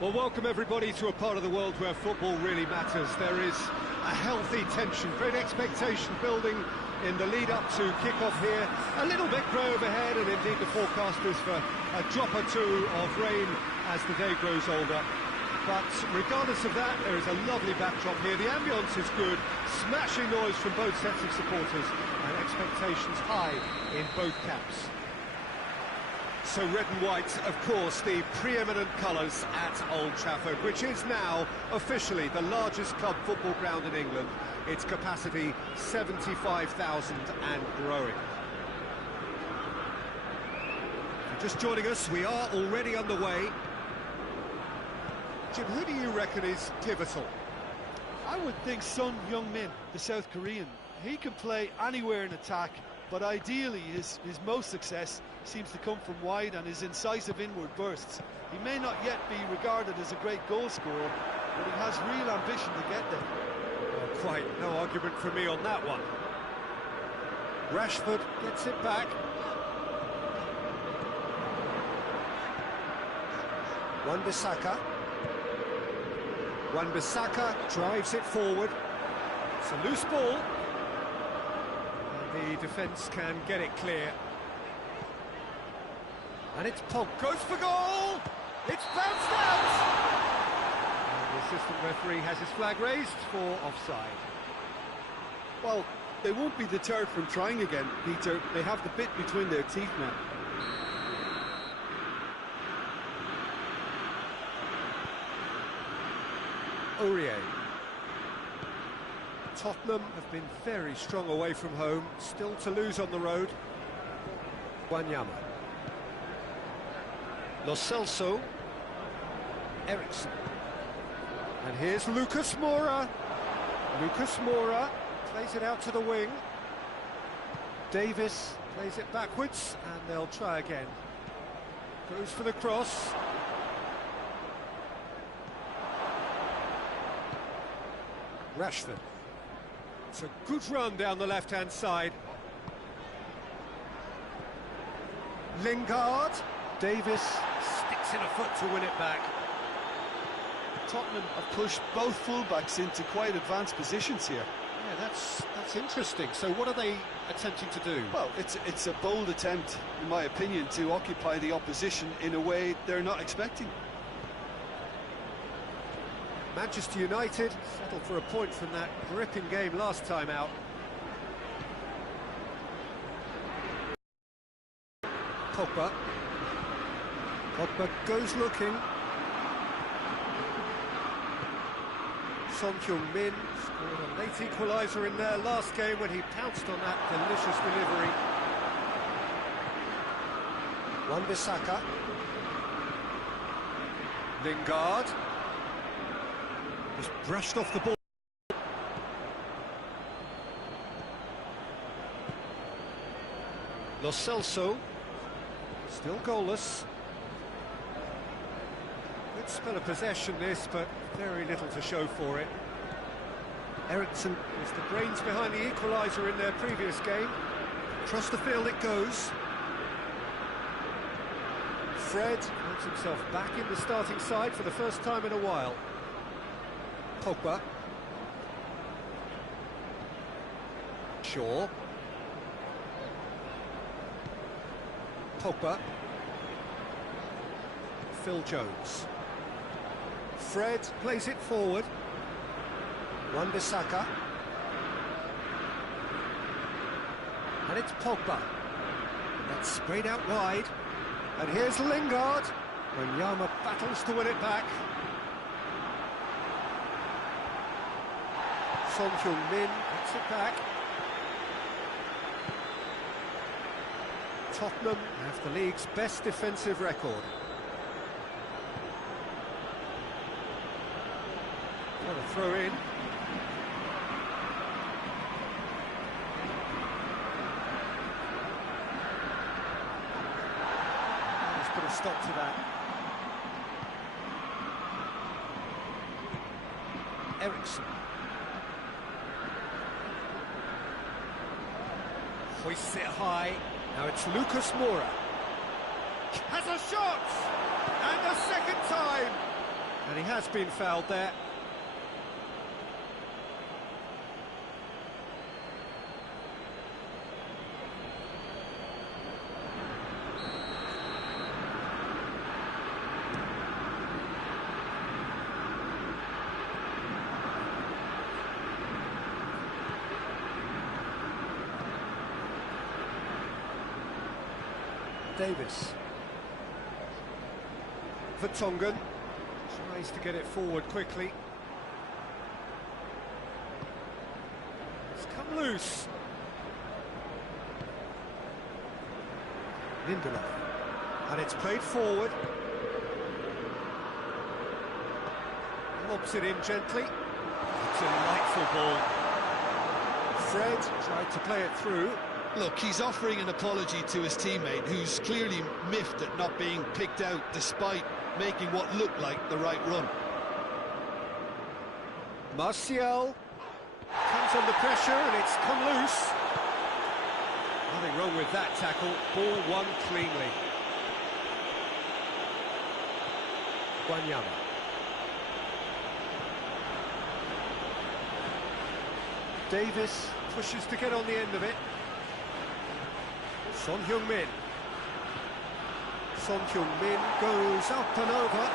Well, welcome everybody to a part of the world where football really matters. There is a healthy tension, great expectation building in the lead-up to kick-off here. A little bit grey overhead, and indeed the forecast is for a drop or two of rain as the day grows older. But regardless of that, there is a lovely backdrop here. The ambience is good, smashing noise from both sets of supporters, and expectations high in both camps. So red and white, of course, the preeminent colours at Old Trafford, which is now officially the largest club football ground in England. Its capacity 75,000 and growing. If you're just joining us, we are already underway. Jim, who do you reckon is pivotal? I would think Son Heung-min, the South Korean. He can play anywhere in attack, but ideally his most success seems to come from wide and his incisive inward bursts. He may not yet be regarded as a great goal scorer, but he has real ambition to get there. Well, quite no argument from me on that one. Rashford gets it back. Wan-Bissaka. Wan-Bissaka drives it forward. It's a loose ball. And the defence can get it clear. And it's Pogba. Goes for goal! It's bounced out! And the assistant referee has his flag raised for offside. Well, they won't be deterred from trying again, Peter. They have the bit between their teeth now. Aurier. Tottenham have been very strong away from home, still to lose on the road. Wanyama. Lo Celso. Eriksen. And here's Lucas Moura. Lucas Moura plays it out to the wing. Davis plays it backwards, and they'll try again. Goes for the cross. Rashford. It's a good run down the left-hand side. Lingard. Davis sticks in a foot to win it back. Tottenham have pushed both fullbacks into quite advanced positions here. Yeah, that's interesting. So what are they attempting to do? Well, it's a bold attempt, in my opinion, to occupy the opposition in a way they're not expecting. Manchester United settled for a point from that gripping game last time out. Pogba. Pogba goes looking. Son Heung-min scored a late equaliser in their last game when he pounced on that delicious delivery. Wan-Bissaka. Lingard. Just brushed off the ball. Lo Celso. Still goalless. Good spell of possession this, but very little to show for it. Eriksen is the brains behind the equaliser in their previous game. Across the field it goes. Fred finds himself back in the starting side for the first time in a while. Pogba. Shaw. Pogba. Phil Jones. Fred plays it forward. Wan-Bissaka. And it's Pogba. That's sprayed out wide. And here's Lingard. Wanyama battles to win it back. Son Heung-min gets it back. Tottenham have the league's best defensive record. What a throw in. Let's put a stop to that. Eriksen. Hoists it high. Now it's Lucas Moura. Has a shot! And a second time! And he has been fouled there. Davis. Vertonghen tries to get it forward quickly. It's come loose. Lindelof. And it's played forward. Lobs it in gently. It's a delightful ball. Fred tried to play it through. Look, he's offering an apology to his teammate, who's clearly miffed at not being picked out despite making what looked like the right run. Martial comes under pressure and it's come loose. Nothing wrong with that tackle. Ball won cleanly. Wanyama. Davis pushes to get on the end of it. Son Heung-min. Son Heung-min goes up and over.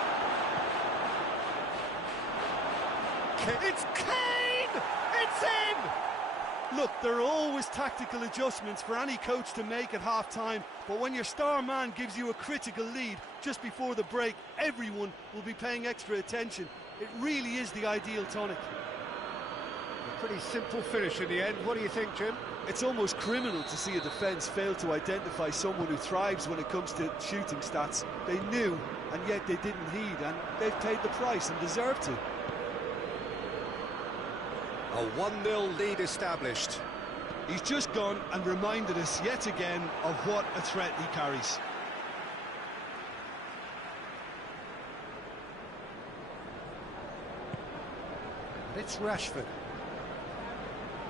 It's Kane! It's in! Look, there are always tactical adjustments for any coach to make at half-time, but when your star man gives you a critical lead just before the break, everyone will be paying extra attention. It really is the ideal tonic. A pretty simple finish in the end. What do you think, Jim? It's almost criminal to see a defence fail to identify someone who thrives when it comes to shooting stats. They knew, and yet they didn't heed, and they've paid the price and deserve to. A 1-0 lead established. He's just gone and reminded us yet again of what a threat he carries. It's Rashford.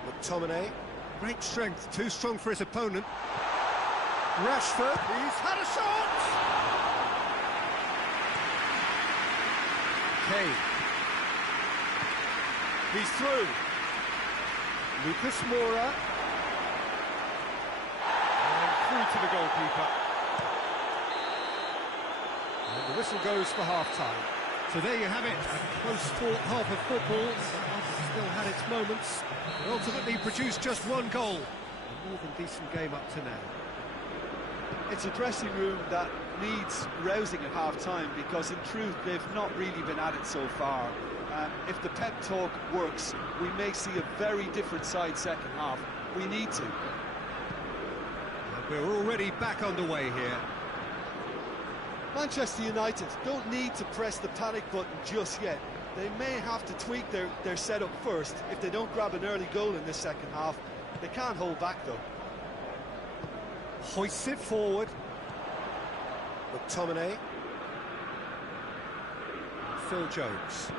McTominay. Great strength, too strong for his opponent. Rashford, he's had a shot! Kane. He's through. Lucas Moura. And through to the goalkeeper. And the whistle goes for half-time. So there you have it, a close-fought half of football. Still had its moments, but ultimately produced just one goal. A more than decent game up to now. It's a dressing room that needs rousing at half-time because, in truth, they've not really been at it so far. If the pep talk works, we may see a very different side second half. We need to. And we're already back underway here. Manchester United don't need to press the panic button just yet. They may have to tweak their setup first. If they don't grab an early goal in this second half, they can't hold back though. Hoists it forward. McTominay. Phil Jones.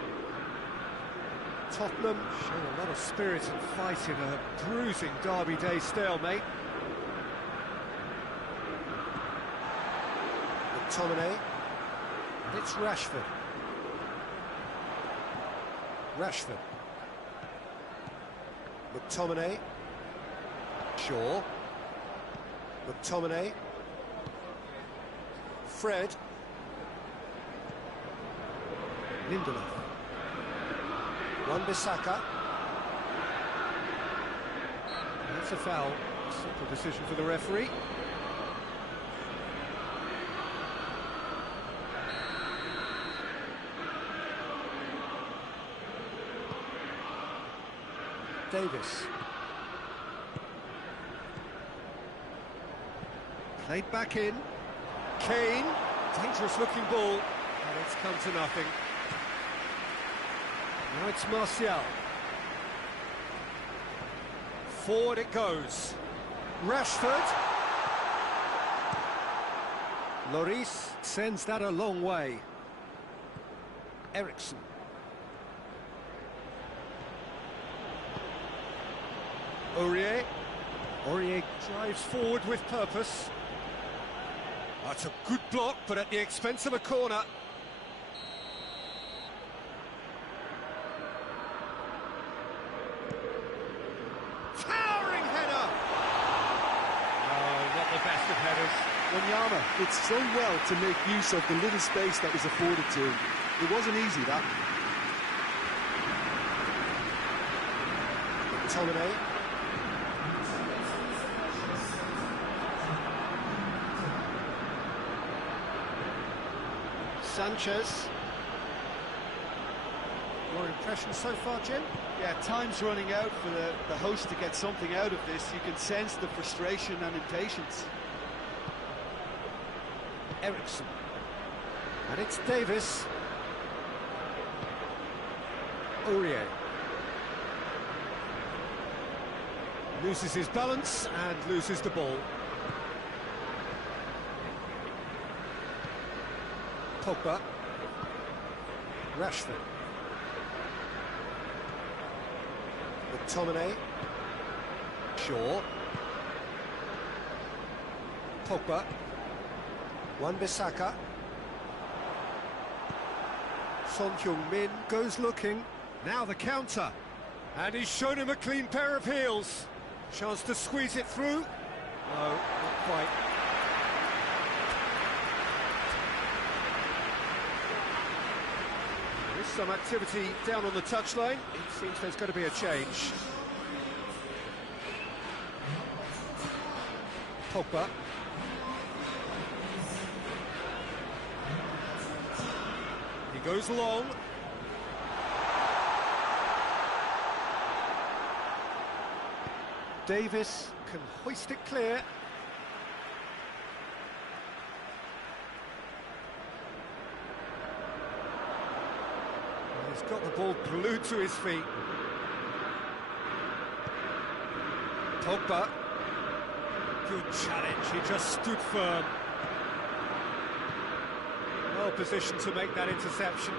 Tottenham show a lot of spirit and fight in a bruising Derby Day stalemate. McTominay. And it's Rashford. Rashford. McTominay. Shaw. McTominay. Fred. Lindelof. Wan-Bissaka. That's a foul. Simple decision for the referee. Davis. Played back in. Kane. Dangerous looking ball. And it's come to nothing. Now it's Martial. Forward it goes. Rashford. Lloris sends that a long way. Eriksen. Aurier. Aurier drives forward with purpose. That's a good block, but at the expense of a corner. of headers. Wanyama did so well to make use of the little space that was afforded to him. It wasn't easy, that. McTominay. Sanchez. Your impression so far, Jim? Yeah, time's running out for the host to get something out of this. You can sense the frustration and impatience. Eriksen. And it's Davis. Aurier. Loses his balance and loses the ball. Pogba. Rashford. McTominay. Shaw. Pogba. Wan-Bissaka. Son Heung-min goes looking. Now the counter. And he's shown him a clean pair of heels. Chance to squeeze it through. No, not quite. There is some activity down on the touchline. It seems there's going to be a change. Pogba. He goes long. Davis can hoist it clear. He's got the ball glued to his feet. Pogba. Good challenge, he just stood firm. Well positioned to make that interception.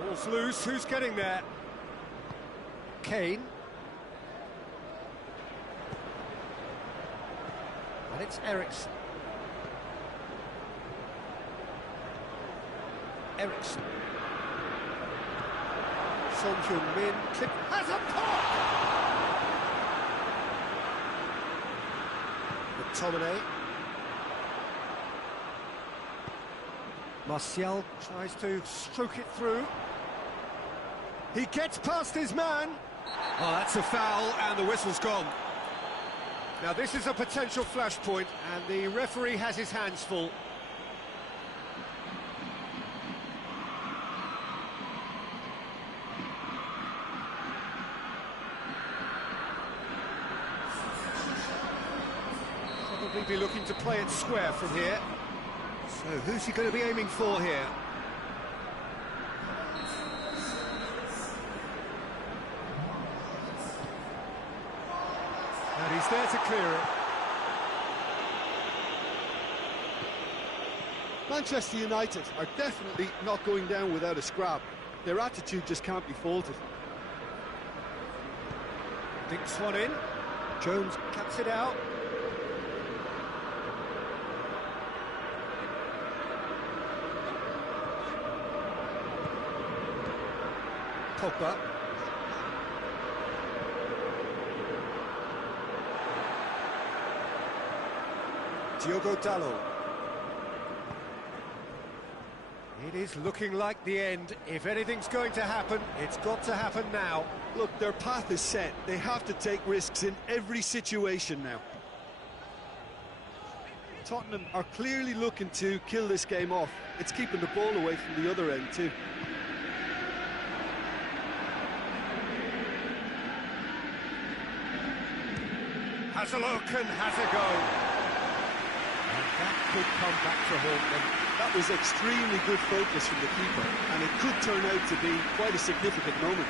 Ball's loose, who's getting there? Kane. And it's Eriksen. Eriksen. Son Heung-min has a pop! McTominay. Martial tries to stroke it through. He gets past his man. Oh, that's a foul, and the whistle's gone. Now, this is a potential flashpoint, and the referee has his hands full. Probably be looking to play it square from here. So, who's he going to be aiming for here? And he's there to clear it. Manchester United are definitely not going down without a scrap. Their attitude just can't be faulted. Dinks one in. Jones cuts it out. Pogba. Diogo Dalot. It is looking like the end. If anything's going to happen, it's got to happen now. Look, their path is set. They have to take risks in every situation now. Tottenham are clearly looking to kill this game off. It's keeping the ball away from the other end too. Has a look and has a go. And that could come back to haunt them. That was extremely good focus from the keeper, and it could turn out to be quite a significant moment.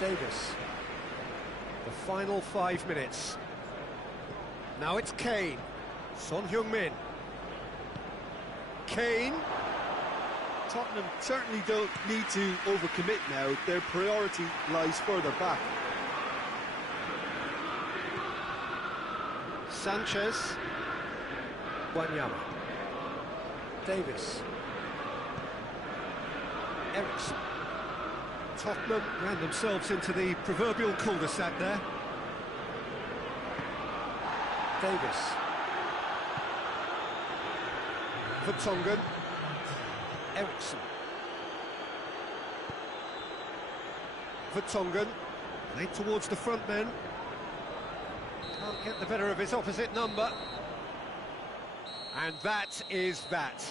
Davis. The final 5 minutes. Now it's Kane. Son Heung-min. Kane. Tottenham certainly don't need to overcommit now. Their priority lies further back. Sanchez. Wanyama. Davis. Eriksen. Tottenham ran themselves into the proverbial cul-de-sac there. Davis. Vertonghen. Eriksson. Vertonghen. Played towards the front men. Can't get the better of his opposite number. And that is that.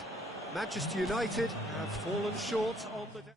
Manchester United have fallen short on the day.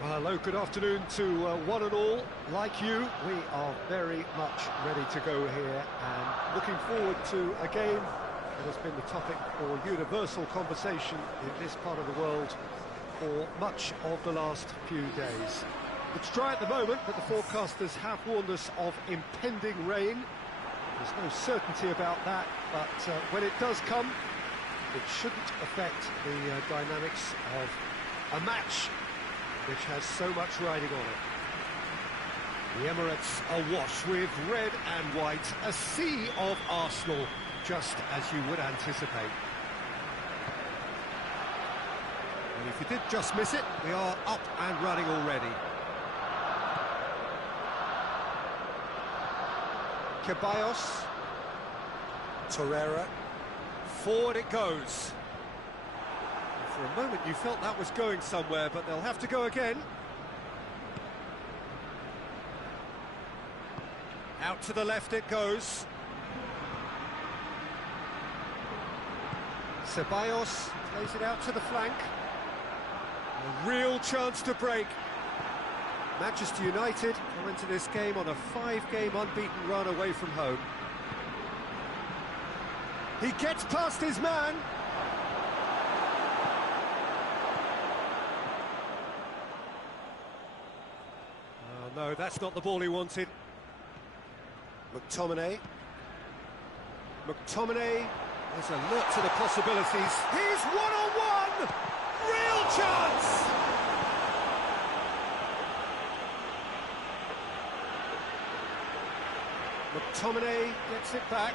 Hello, good afternoon to one and all. Like you, we are very much ready to go here and looking forward to a game that has been the topic for universal conversation in this part of the world for much of the last few days. It's dry at the moment, but the forecasters have warned us of impending rain. There's no certainty about that, but when it does come, it shouldn't affect the dynamics of a match which has so much riding on it. The Emirates awash with red and white, a sea of Arsenal, just as you would anticipate. And if you did just miss it, we are up and running already. Ceballos. Torreira. Forward it goes. For a moment you felt that was going somewhere, but they'll have to go again. Out to the left it goes. Ceballos plays it out to the flank. A real chance to break. Manchester United come into this game on a 5-game unbeaten run away from home. He gets past his man. Oh no, that's not the ball he wanted. McTominay. McTominay is alert to the possibilities. He's one-on-one! Real chance! McTominay gets it back.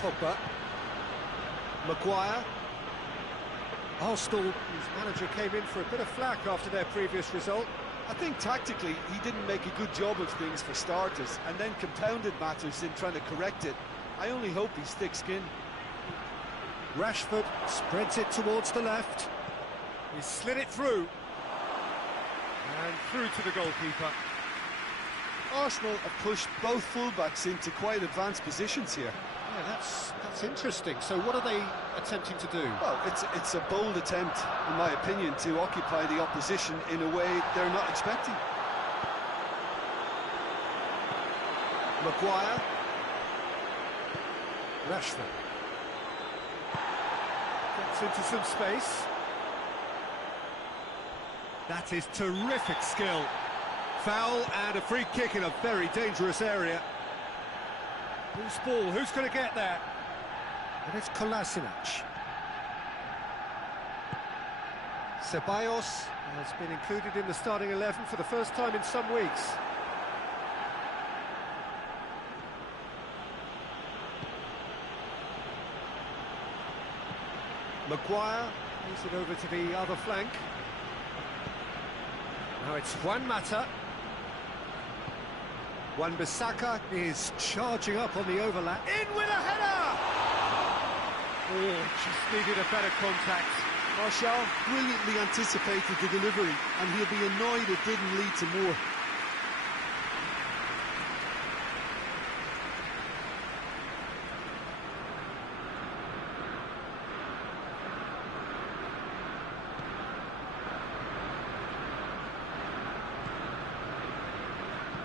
Pogba. Maguire. Arsenal, whose manager came in for a bit of flack after their previous result. I think tactically he didn't make a good job of things for starters, and then compounded matters in trying to correct it. I only hope he's thick-skinned. Rashford spreads it towards the left. He slid it through. And through to the goalkeeper. Arsenal have pushed both fullbacks into quite advanced positions here. Yeah, that's interesting. So what are they attempting to do? Well, it's a bold attempt, in my opinion, to occupy the opposition in a way they're not expecting. Maguire. Rashford. Gets into some space. That is terrific skill. Foul and a free kick in a very dangerous area. Who's ball? Who's going to get there? And it's Kolasinac. Ceballos has been included in the starting 11 for the first time in some weeks. Maguire plays it over to the other flank. Now it's Juan Mata. Wan-Bissaka is charging up on the overlap. In with a header! Oh, just needed a better contact. Martial brilliantly anticipated the delivery, and he'll be annoyed it didn't lead to more.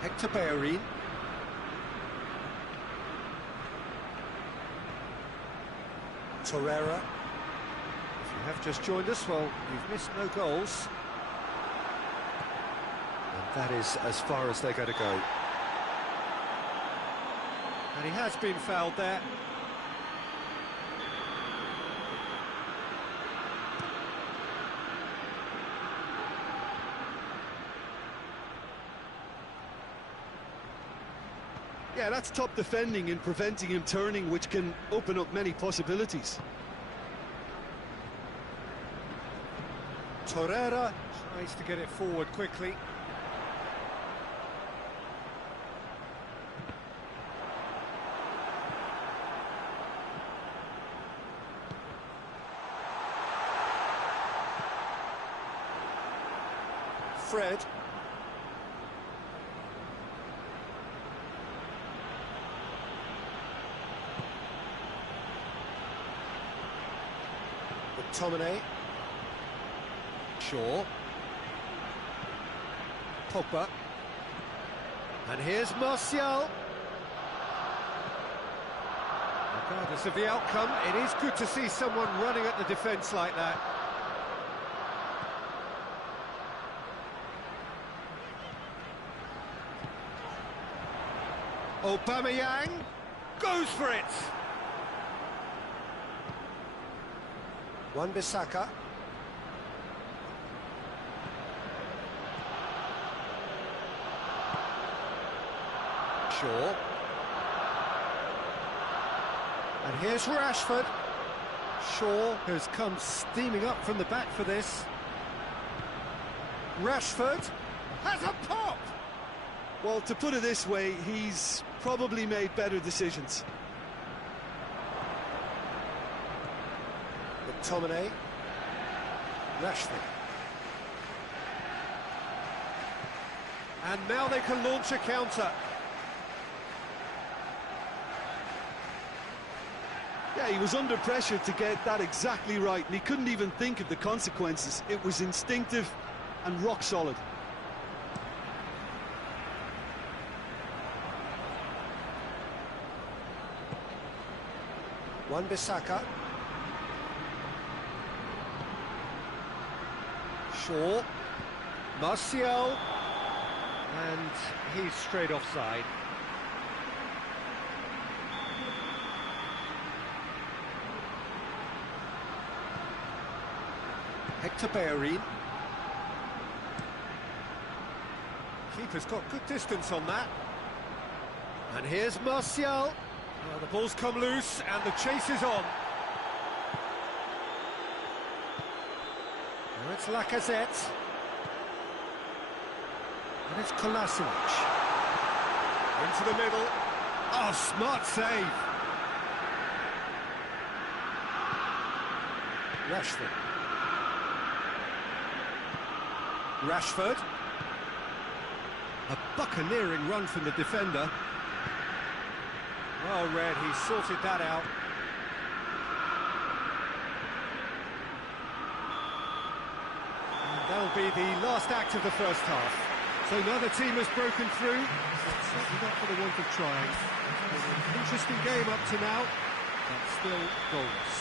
Hector Bellerin. Torreira. If you have just joined us, well, you've missed no goals. And that is as far as they're going to go. And he has been fouled there. Yeah, that's top defending and preventing him turning, which can open up many possibilities. Torreira tries to get it forward quickly. Fred. McTominay. Shaw. Pogba. And here's Martial. Regardless of the outcome, it is good to see someone running at the defence like that. Aubameyang goes for it. Wan-Bissaka. Shaw. And here's Rashford. Shaw has come steaming up from the back for this. Rashford has a pop! Well, to put it this way, he's probably made better decisions. McTominay. Rashford. And now they can launch a counter. Yeah, he was under pressure to get that exactly right, and he couldn't even think of the consequences. It was instinctive and rock solid. Wan-Bissaka. Shaw. Martial. And he's straight offside. Hector Bellerin. Keeper's got good distance on that. And here's Martial. Well, the ball's come loose and the chase is on. Now it's Lacazette. And it's Kolasinac. Into the middle. Oh, smart save. Rashford. A buccaneering run from the defender. Well read, he sorted that out. And that'll be the last act of the first half. So neither team has broken through. It's certainly not for the want of trying. It's been an interesting game up to now, but still goals.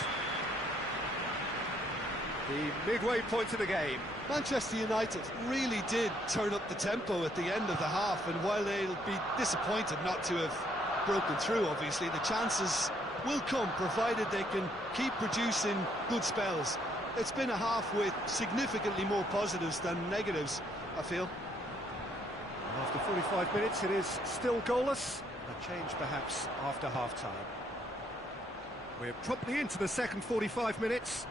The midway point of the game. Manchester United really did turn up the tempo at the end of the half, and while they'll be disappointed not to have broken through, obviously, the chances will come, provided they can keep producing good spells. It's been a half with significantly more positives than negatives, I feel. After 45 minutes, it is still goalless. A change, perhaps, after half-time. We're promptly into the second 45 minutes.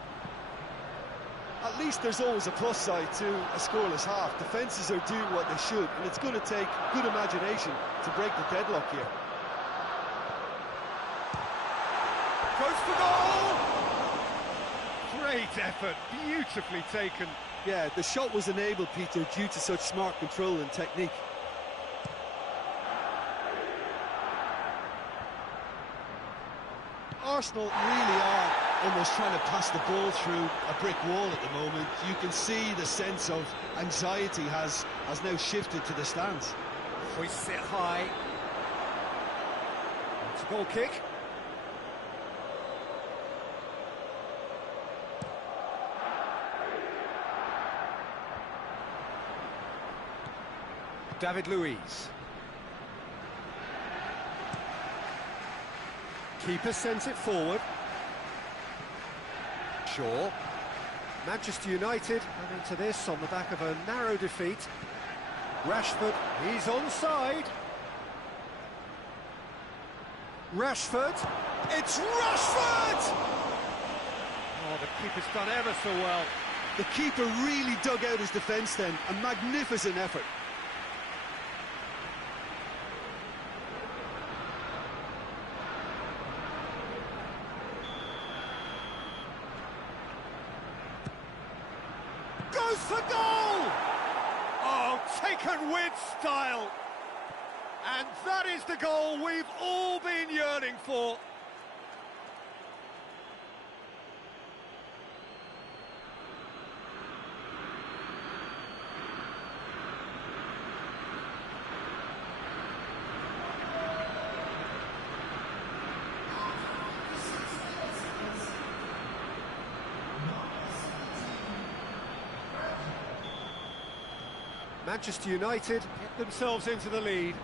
At least there's always a plus side to a scoreless half. Defences are doing what they should, and it's going to take good imagination to break the deadlock here. Goes for goal! Great effort, beautifully taken. Yeah, the shot was enabled, Peter, due to such smart control and technique. Arsenal really are almost trying to pass the ball through a brick wall at the moment. You can see the sense of anxiety has now shifted to the stands. Hoists it high. It's a goal kick. David Luiz. Keeper sends it forward. Shaw. Manchester United and into this on the back of a narrow defeat. Rashford, he's onside. Rashford, it's Rashford! Oh, the keeper's done ever so well. The keeper really dug out his defence then, a magnificent effort. Goes for goal! Oh, taken with style. And that is the goal we've all been yearning for. Manchester United get themselves into the lead.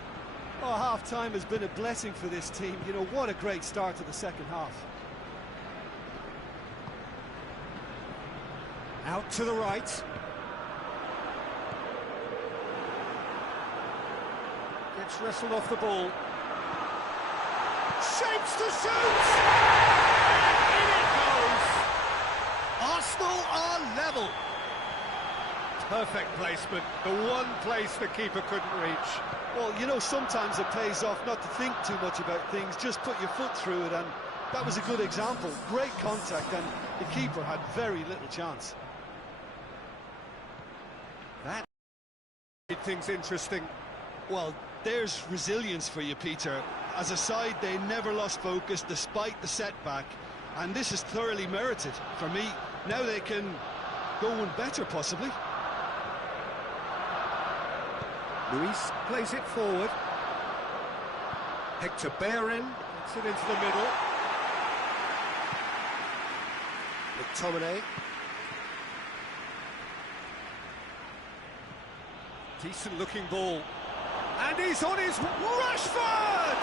Oh, half-time has been a blessing for this team. You know, what a great start to the second half. Out to the right. Gets wrestled off the ball. Shapes to shoot! In it goes! Arsenal are level. Perfect placement, the one place the keeper couldn't reach. Well, you know, sometimes it pays off not to think too much about things, just put your foot through it, and that was a good example. Great contact, and the keeper had very little chance. That things interesting. Well, there's resilience for you, Peter. As a side, they never lost focus despite the setback, and this is thoroughly merited for me. Now they can go one better, possibly. Luis plays it forward. Hector Bellerin gets it into the middle. McTominay. Decent looking ball. And he's on his Rashford!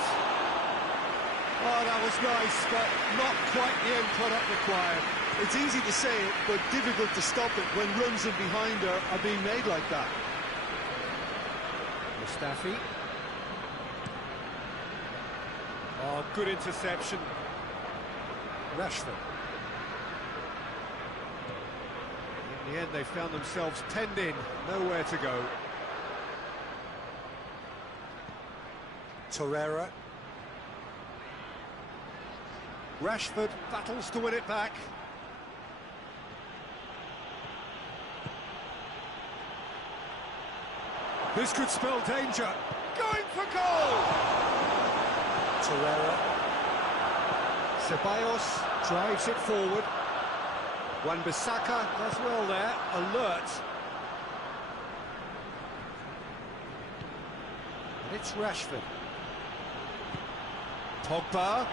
Oh, that was nice, but not quite the end product required. It's easy to say it, but difficult to stop it when runs in behind are being made like that. Mustafi. Oh, good interception. Rashford. In the end, they found themselves penned in, nowhere to go. Torreira. Rashford battles to win it back. This could spell danger. Going for goal! Torreira. Ceballos drives it forward. Wan-Bissaka does well there, alert. And it's Rashford. Pogba.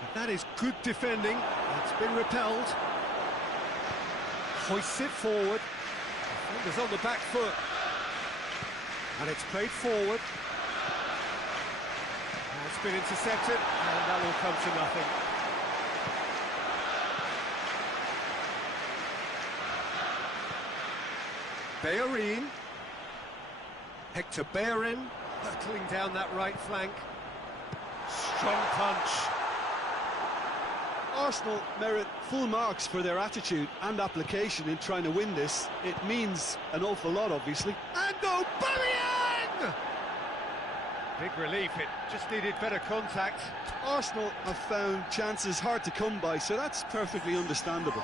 And that is good defending. It's been repelled. Hoists it forward. Defender's on the back foot. And it's played forward. And it's been intercepted, and that will come to nothing. Bellerin. Hector Bellerin hurtling down that right flank. Strong punch. Arsenal merit full marks for their attitude and application in trying to win this. It means an awful lot, obviously. And Aubameyang! Big relief, it just needed better contact. Arsenal have found chances hard to come by, so that's perfectly understandable.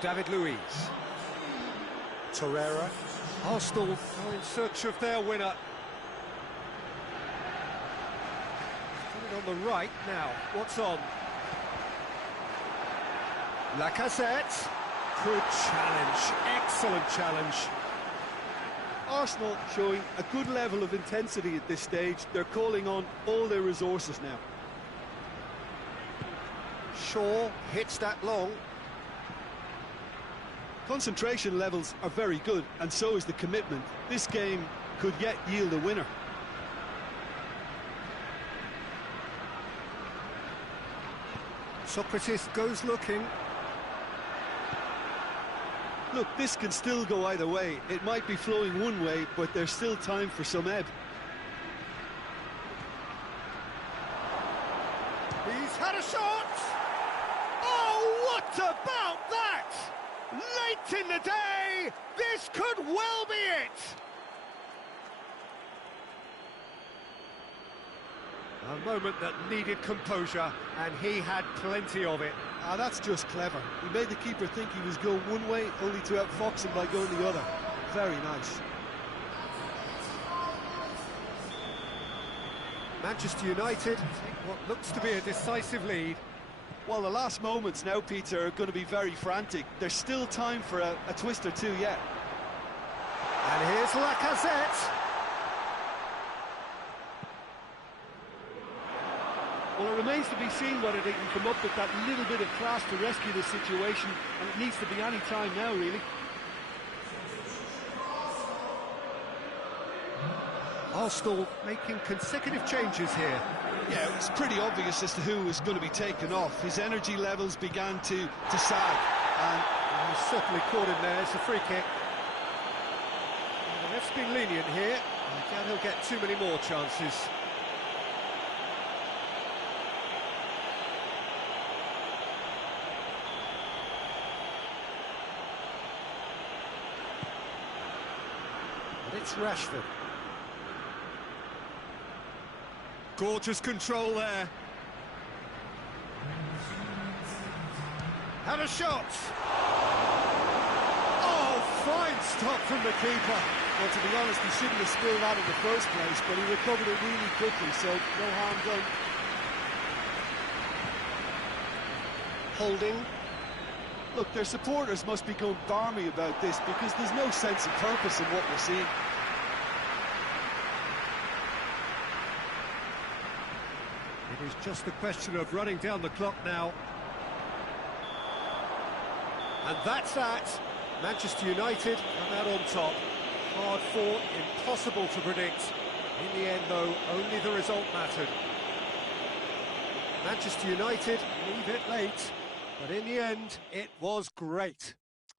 David Luiz. Torreira. Arsenal are in search of their winner. Put it on the right now. What's on? Lacazette. Good challenge. Excellent challenge. Arsenal showing a good level of intensity at this stage. They're calling on all their resources now. Shaw hits that long. Concentration levels are very good, and so is the commitment. This game could yet yield a winner. Socrates goes looking. Look, this can still go either way. It might be flowing one way, but there's still time for some ebb. He's had a shot! Oh, what about that? Late in the day, this could well be it! A moment that needed composure, and he had plenty of it. Ah, that's just clever. He made the keeper think he was going one way, only to outfox him by going the other. Very nice. Manchester United take what looks to be a decisive lead. Well, the last moments now, Peter, are going to be very frantic. There's still time for a twist or two yet. And here's Lacazette. Well, it remains to be seen whether they can come up with that little bit of class to rescue the situation, and it needs to be any time now, really. Arsenal making consecutive changes here. Yeah, it was pretty obvious as to who was going to be taken off. His energy levels began to sag, and he's certainly caught him there. It's a free kick. The ref's been lenient here. I doubt he'll get too many more chances. But it's Rashford. Gorgeous control there. Had a shot. Oh, fine stop from the keeper. Well, to be honest, he shouldn't have spilled that in the first place, but he recovered it really quickly, so no harm done. Holding. Look, their supporters must be going barmy about this because there's no sense of purpose in what we're seeing. It is just a question of running down the clock now. And that's that. Manchester United come out on top. Hard fought, impossible to predict. In the end, though, only the result mattered. Manchester United leave it late, but in the end, it was great.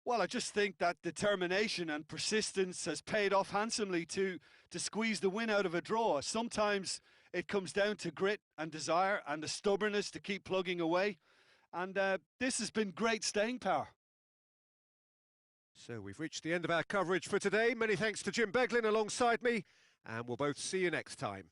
Well, I just think that determination and persistence has paid off handsomely to squeeze the win out of a draw. Sometimes it comes down to grit and desire and the stubbornness to keep plugging away. And this has been great staying power. So we've reached the end of our coverage for today. Many thanks to Jim Beglin alongside me, and we'll both see you next time.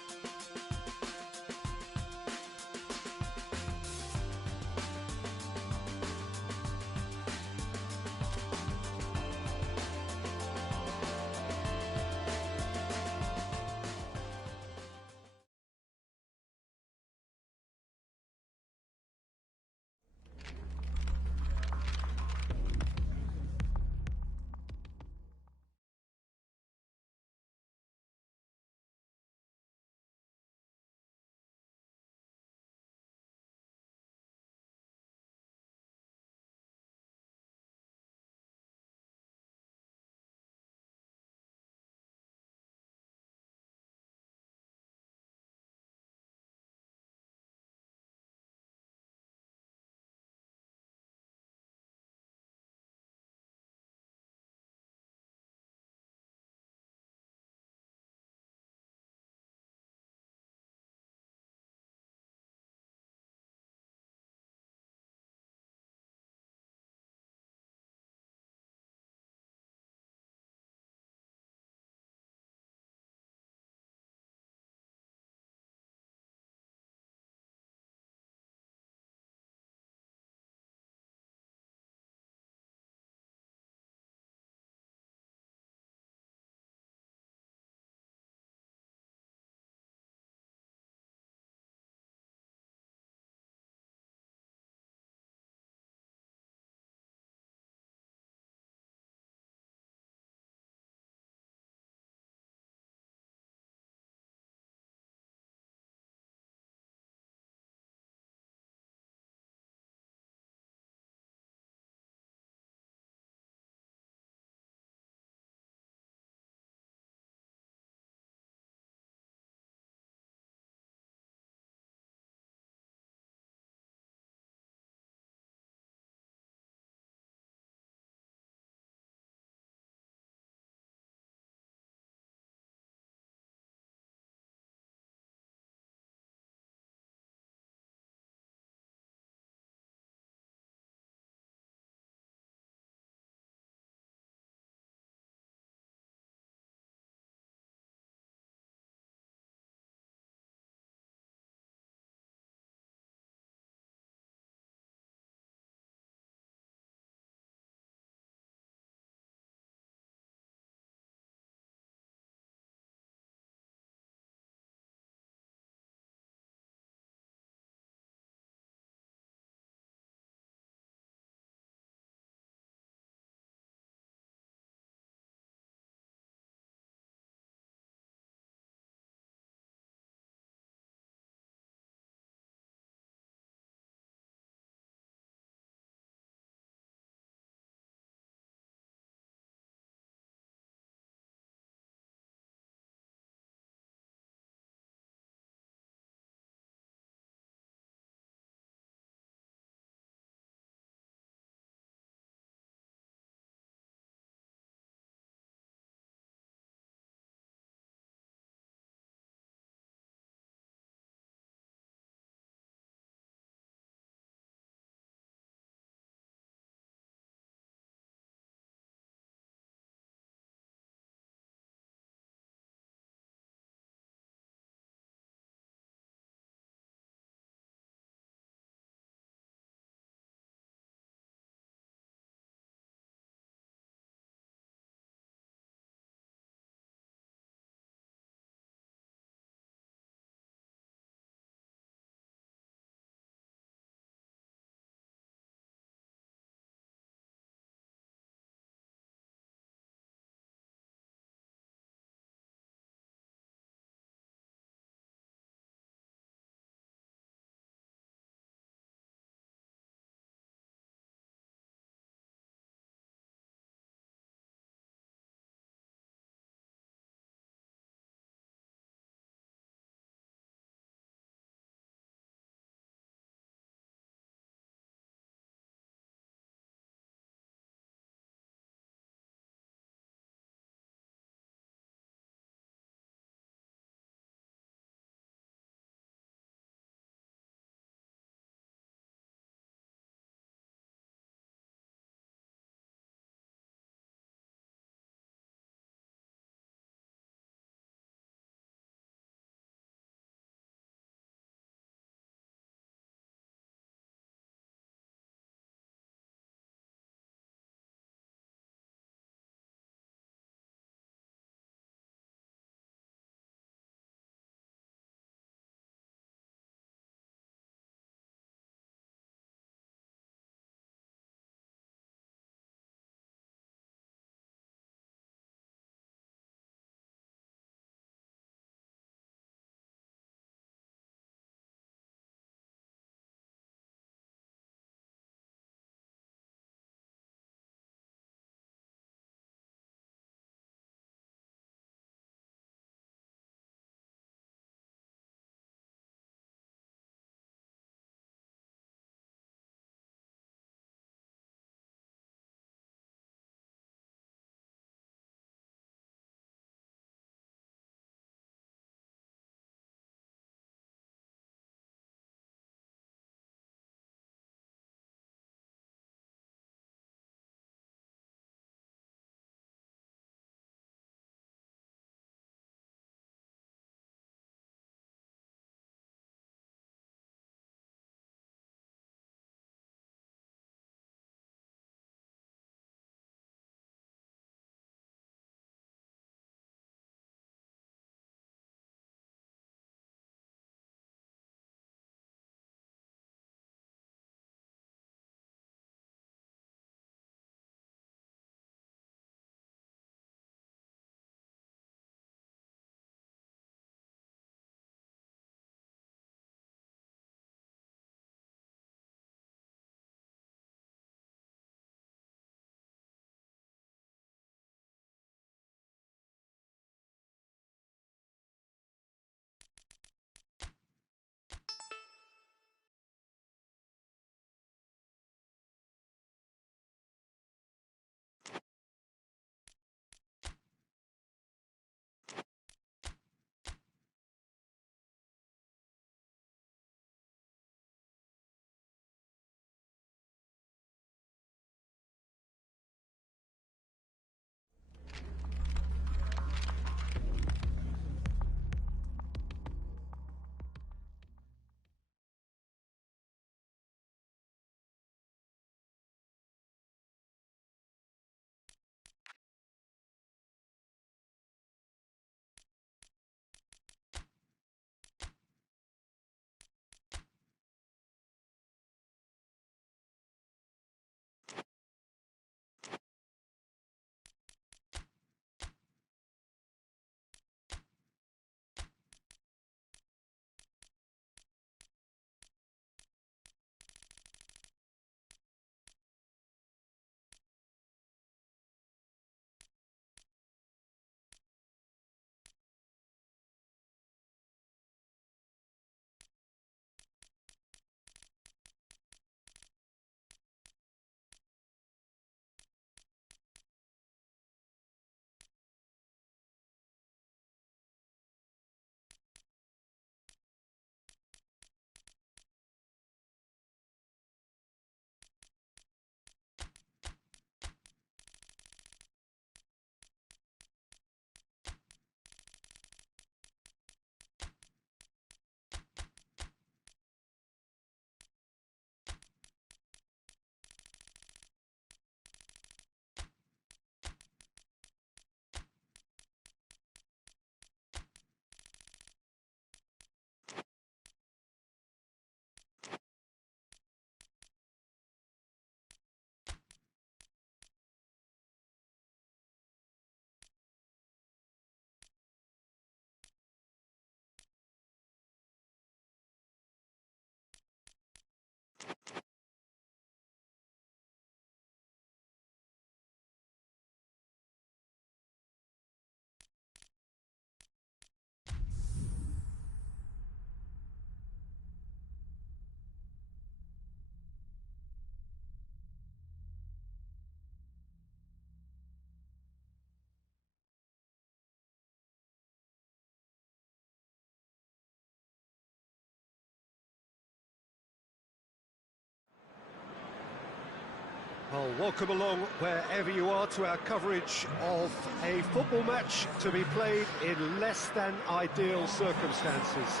Well, welcome along wherever you are to our coverage of a football match to be played in less than ideal circumstances.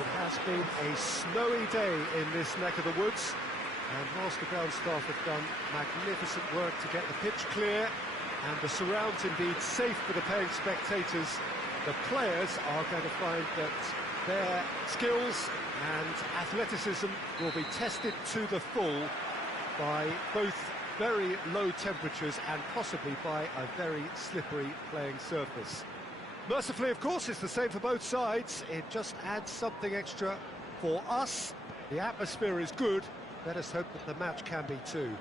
It has been a snowy day in this neck of the woods, and whilst the ground staff have done magnificent work to get the pitch clear and the surrounds indeed safe for the paying spectators, the players are going to find that their skills and athleticism will be tested to the full by both very low temperatures and possibly by a very slippery playing surface. Mercifully, of course, it's the same for both sides. It just adds something extra for us. The atmosphere is good. Let us hope that the match can be too.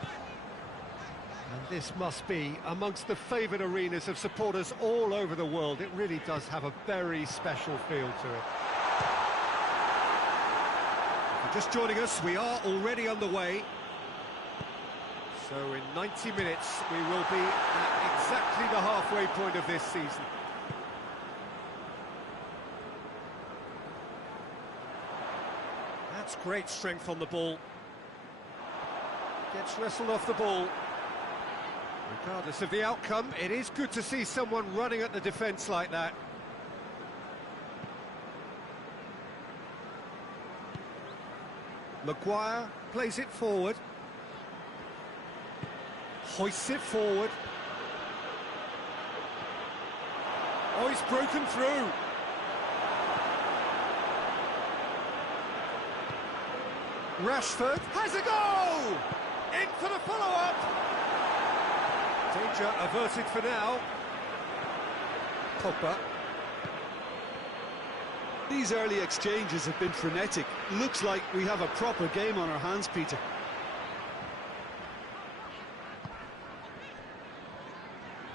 And this must be amongst the favoured arenas of supporters all over the world. It really does have a very special feel to it. Just joining us, we are already underway. So in 90 minutes, we will be at exactly the halfway point of this season. That's great strength on the ball. Gets wrestled off the ball. Regardless of the outcome, it is good to see someone running at the defence like that. Maguire plays it forward. Hoists it forward. Oh, he's broken through. Rashford has a goal! In for the follow-up! Danger averted for now. Pogba. These early exchanges have been frenetic. Looks like we have a proper game on our hands, Peter.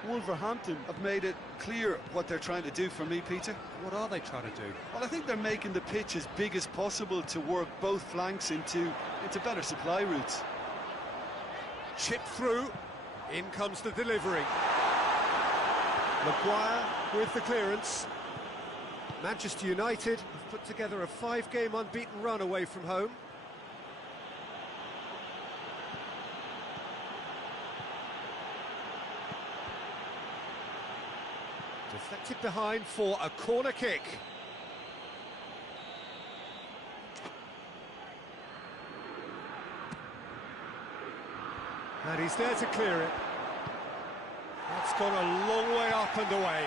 Wolverhampton have made it clear what they're trying to do for me, Peter. What are they trying to do? Well, I think they're making the pitch as big as possible to work both flanks into better supply routes. Chip through. In comes the delivery. Maguire with the clearance. Manchester United have put together a 5-game unbeaten run away from home. Deflected behind for a corner kick. And he's there to clear it. That's gone a long way up and away.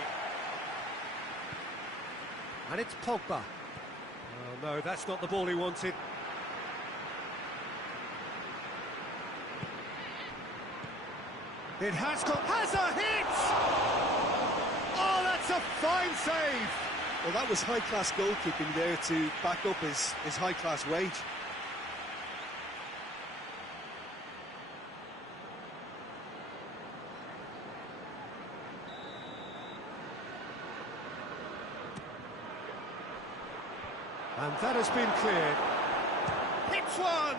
And it's Pogba. Oh no, that's not the ball he wanted. It has a hit! Oh, that's a fine save! Well, that was high-class goalkeeping there to back up his high-class wage. And that has been cleared. Hits one!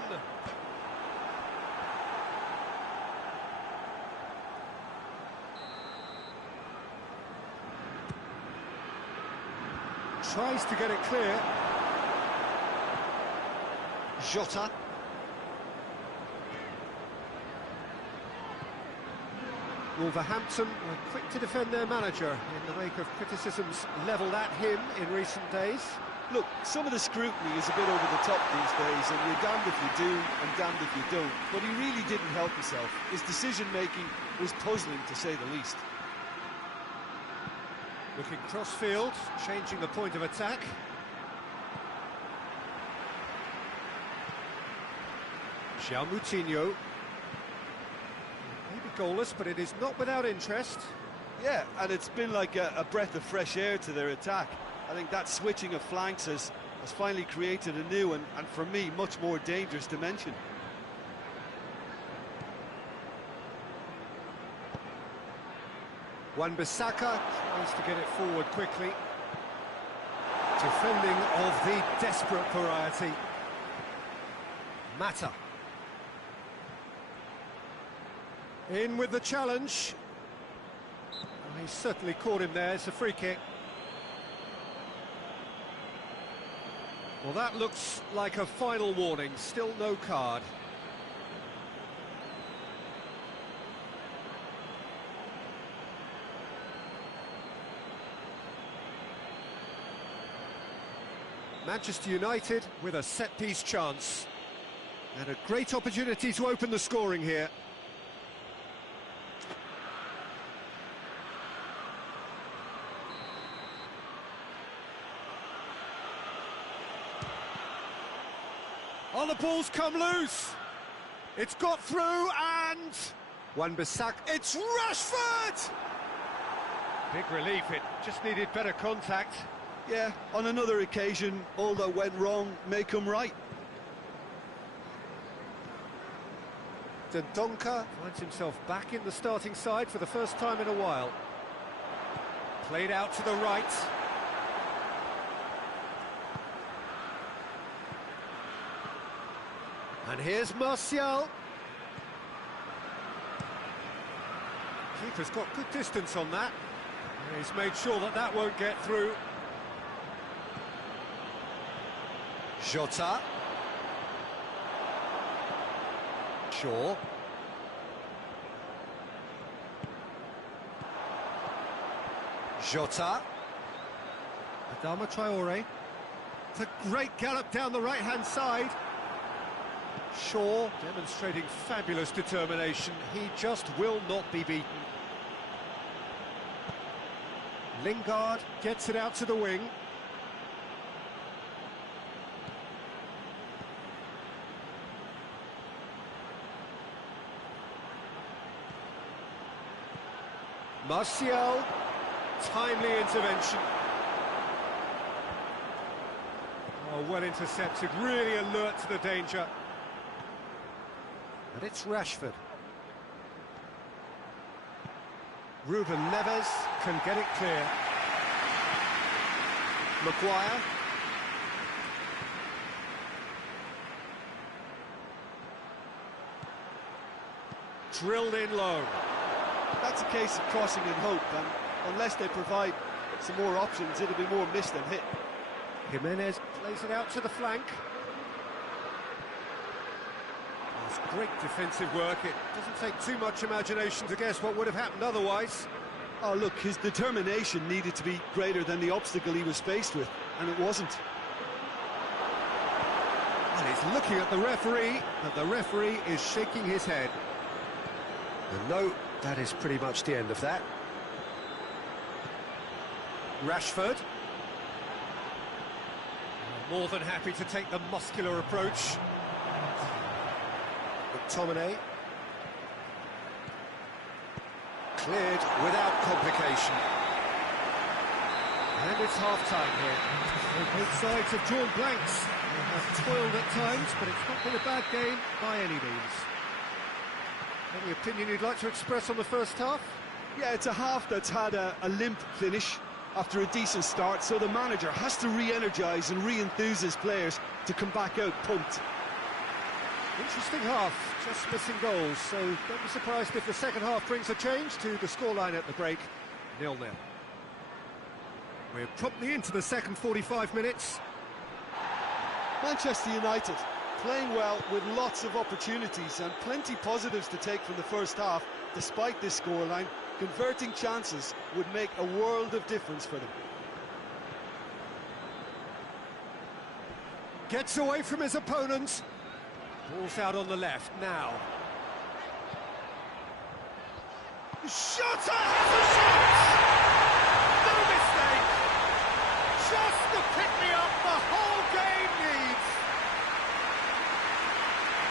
Tries to get it clear. Jota. Wolverhampton were quick to defend their manager in the wake of criticisms levelled at him in recent days. Look, some of the scrutiny is a bit over the top these days, and you're damned if you do and damned if you don't. But he really didn't help himself. His decision-making was puzzling, to say the least. Looking cross-field, changing the point of attack. João Moutinho. Maybe goalless, but it is not without interest. Yeah, and it's been like a breath of fresh air to their attack. I think that switching of flanks has finally created a new and for me, much more dangerous dimension. Wan-Bissaka tries to get it forward quickly. Defending of the desperate variety. Mata. In with the challenge. Oh, he certainly caught him there. It's a free kick. Well, that looks like a final warning. Still no card. Manchester United with a set-piece chance. And a great opportunity to open the scoring here. Oh, the ball's come loose. It's got through and... Wan-Bissaka, it's Rashford! Big relief, it just needed better contact. Yeah, on another occasion, all that went wrong may come right. Dendoncker finds himself back in the starting side for the first time in a while. Played out to the right. And here's Martial. Keeper's got good distance on that. He's made sure that that won't get through. Jota. Shaw. Jota. Adama Traore. It's a great gallop down the right-hand side. Shaw demonstrating fabulous determination. He just will not be beaten. Lingard gets it out to the wing. Martial, timely intervention. Oh, well intercepted, really alert to the danger. And it's Rashford. Ruben Neves can get it clear. Maguire. Drilled in low. That's a case of crossing in hope, and unless they provide some more options, it'll be more miss than hit. Jimenez plays it out to the flank. It's great defensive work. It doesn't take too much imagination to guess what would have happened otherwise. Oh, look, his determination needed to be greater than the obstacle he was faced with, and it wasn't. And he's looking at the referee, but the referee is shaking his head. And no, that is pretty much the end of that. Rashford. More than happy to take the muscular approach. McTominay. Cleared without complication. And it's half-time here. Both sides have drawn blanks. They have toiled at times, but it's not been a bad game by any means. Any opinion you'd like to express on the first half? Yeah, it's a half that's had a limp finish after a decent start, so the manager has to re-energise and re-enthuse his players to come back out pumped. Interesting half, just missing goals, so don't be surprised if the second half brings a change to the scoreline at the break, 0-0. We're promptly into the second 45 minutes. Manchester United playing well with lots of opportunities and plenty positives to take from the first half. Despite this scoreline, converting chances would make a world of difference for them. Gets away from his opponents. Ball's out on the left now. Shot! Has a shot! No mistake! Just the pick-me-up the whole game needs!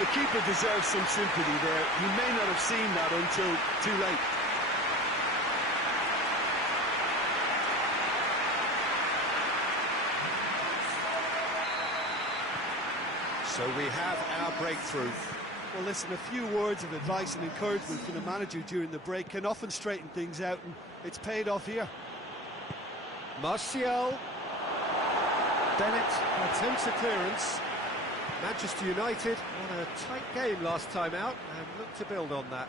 The keeper deserves some sympathy there. He may not have seen that until too late. So we have our breakthrough. Well, listen, a few words of advice and encouragement from the manager during the break can often straighten things out, and it's paid off here. Martial. Bennett attempts a clearance. Manchester United won a tight game last time out and look to build on that.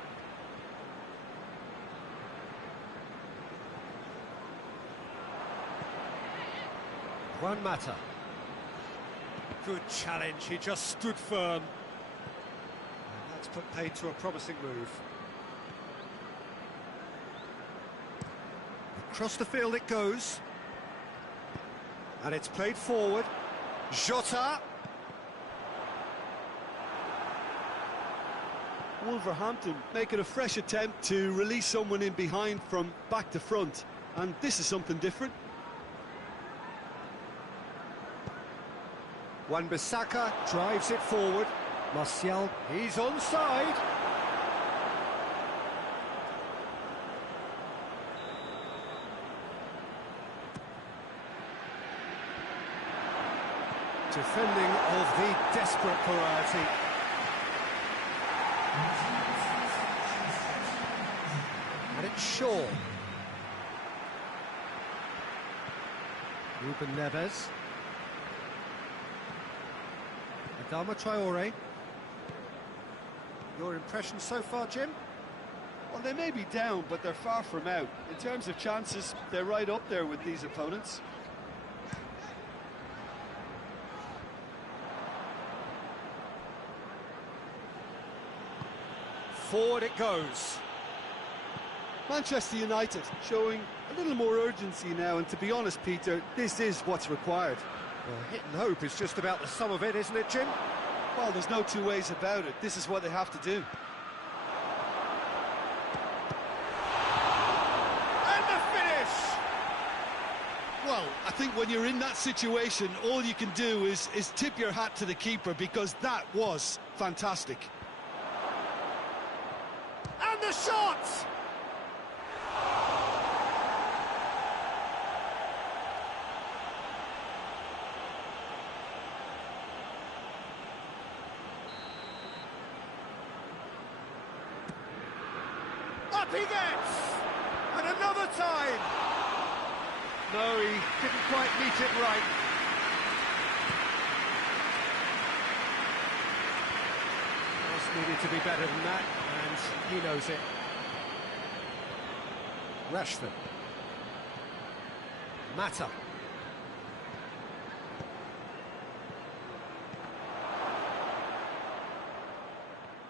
Juan Mata. Good challenge, he just stood firm. And that's put paid to a promising move. Across the field it goes. And it's played forward. Jota. Wolverhampton making a fresh attempt to release someone in behind from back to front, and this is something different. Wan-Bissaka drives it forward. Martial, he's onside. Defending of the desperate variety. And it's Shaw. Ruben Neves. Adama Traore. Your impression so far, Jim? Well, they may be down, but they're far from out. In terms of chances, they're right up there with these opponents. Forward it goes. Manchester United showing a little more urgency now, and to be honest, Peter, this is what's required. Well, hit and hope is just about the sum of it, isn't it, Jim? Well, there's no two ways about it. This is what they have to do. And the finish! Well, I think when you're in that situation, all you can do is tip your hat to the keeper, because that was fantastic. And the shot! Up he gets! And another time! No, he didn't quite meet it right. Just needed to be better than that, and he knows it. Rashford. Mata.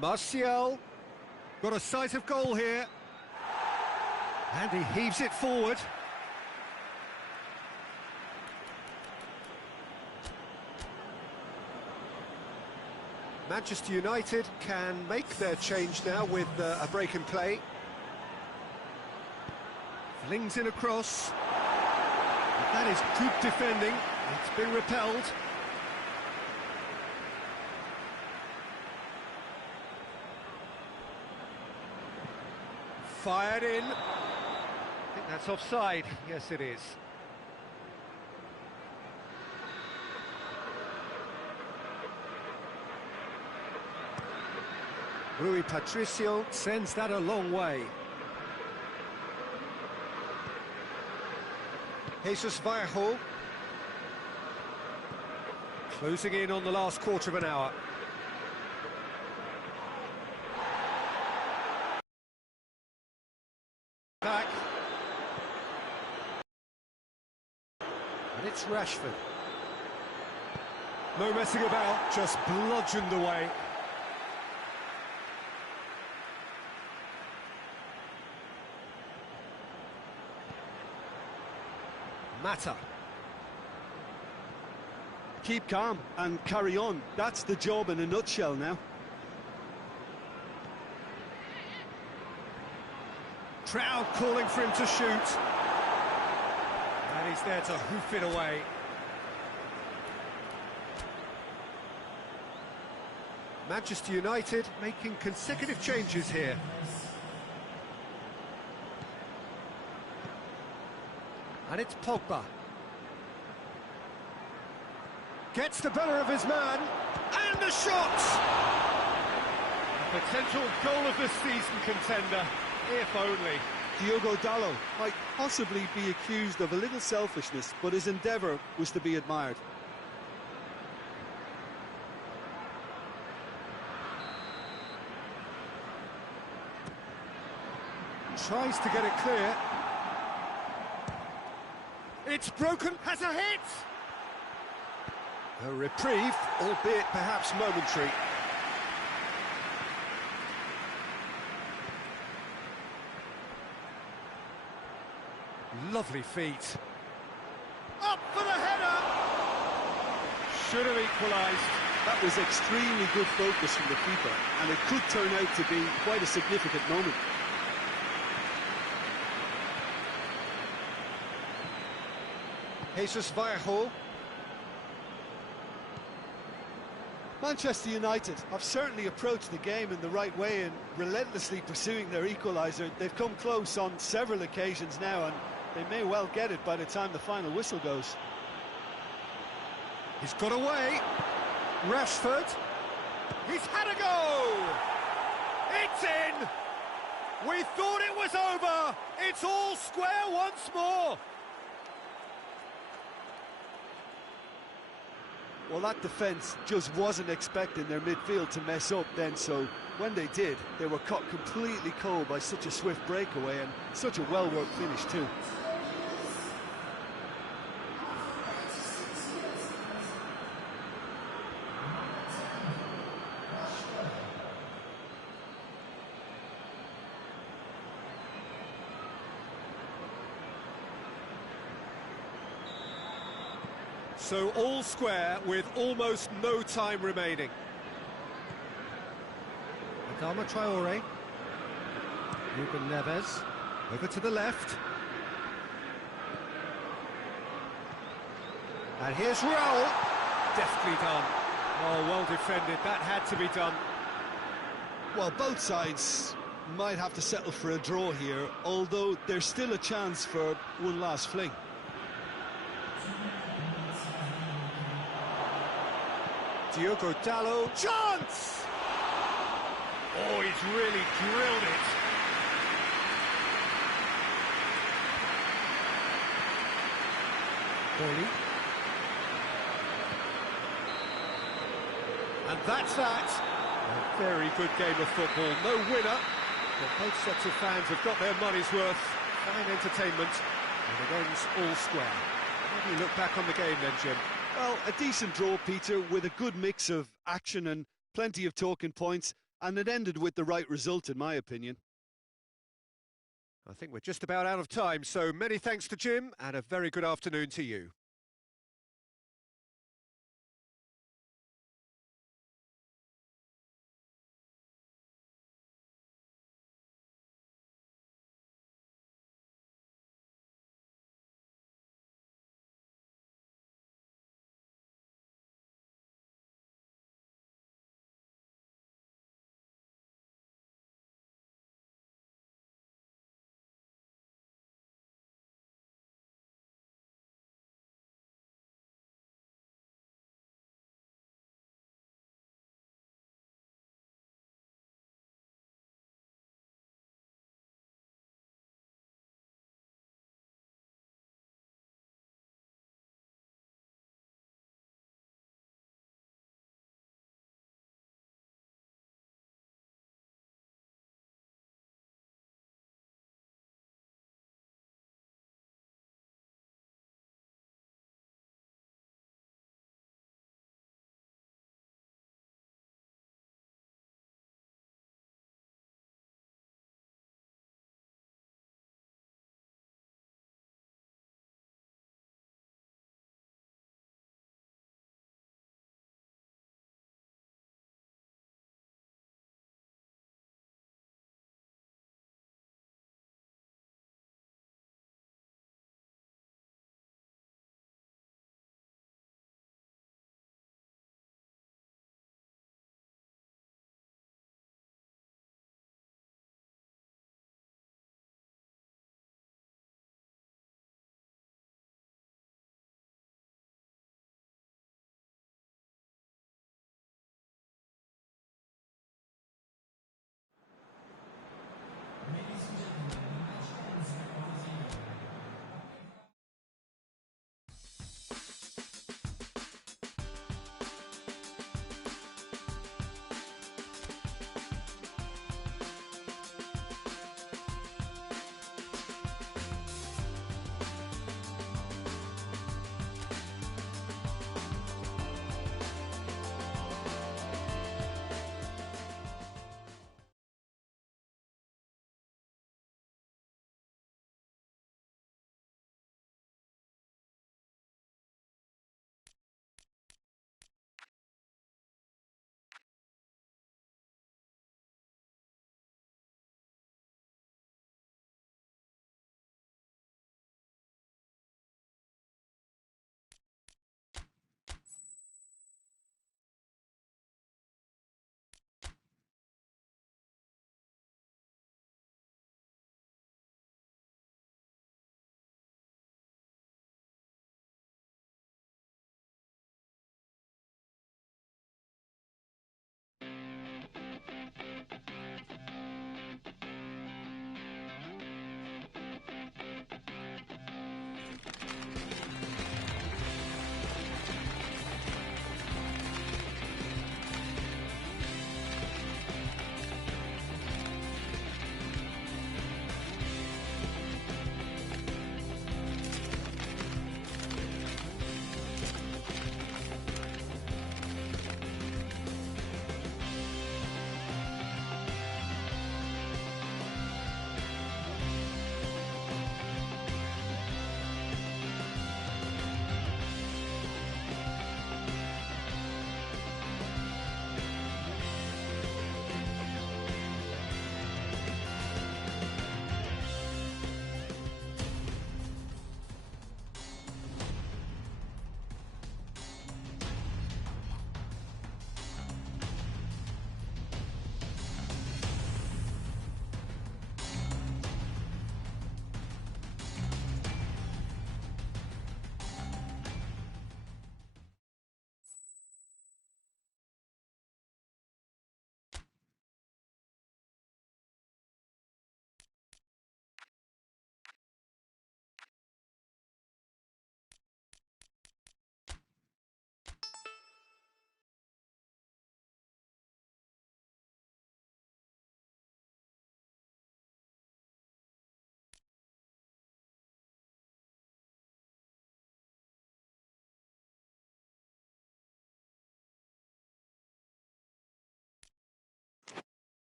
Martial. Got a sight of goal here. And he heaves it forward. Manchester United can make their change now with a break in play. Flings in across. But that is good defending. It's been repelled. Fired in. I think that's offside. Yes, it is. Rui Patricio sends that a long way. Jesus Vallejo. Closing in on the last quarter of an hour. Back. And it's Rashford. No messing about, just bludgeoned away. Mata. Keep calm and carry on. That's the job in a nutshell now. Crowd calling for him to shoot. And he's there to hoof it away. Manchester United making consecutive changes here. And it's Pogba. Gets the better of his man. And the shot! A potential goal of the season contender, if only. Diogo Dalot might possibly be accused of a little selfishness, but his endeavour was to be admired. Tries to get it clear. It's broken, has a hit! A reprieve, albeit perhaps momentary. Lovely feet. Up for the header! should have equalised. That was extremely good focus from the keeper, and it could turn out to be quite a significant moment. Jesus Vallejo. Manchester United have certainly approached the game in the right way and relentlessly pursuing their equaliser. They've come close on several occasions now, and they may well get it by the time the final whistle goes. He's got away. Rashford. He's had a go. It's in. We thought it was over. It's all square once more. Well, that defence just wasn't expecting their midfield to mess up then, so when they did, they were caught completely cold by such a swift breakaway and such a well-worked finish too. So all square with almost no time remaining. Adama Traore. Ruben Neves. Over to the left. And here's Raul. Deftly done. Oh, well defended. That had to be done. Well, both sides might have to settle for a draw here, although there's still a chance for one last fling. Diogo Dalot, chance! Oh, he's really drilled it. Bowley. And that's that. A very good game of football. No winner, but both sets of fans have got their money's worth. Fine entertainment, and it ends all square. How do you look back on the game then, Jim? Well, a decent draw, Peter, with a good mix of action and plenty of talking points, and it ended with the right result, in my opinion. I think we're just about out of time, so many thanks to Jim, and a very good afternoon to you.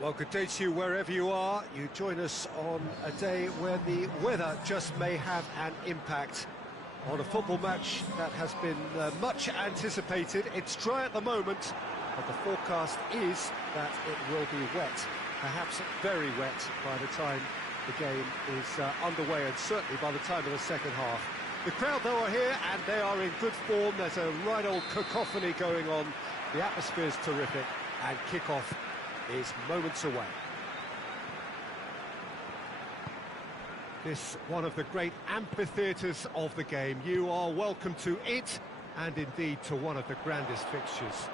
Well, good day to you wherever you are. You join us on a day where the weather just may have an impact on a football match that has been much anticipated. It's dry at the moment, but the forecast is that it will be wet, perhaps very wet by the time the game is underway, and certainly by the time of the second half. The crowd, though, are here, and they are in good form. There's a right old cacophony going on. The atmosphere's terrific, and kick-off is moments away. This one of the great amphitheatres of the game. You are welcome to it, and indeed to one of the grandest fixtures.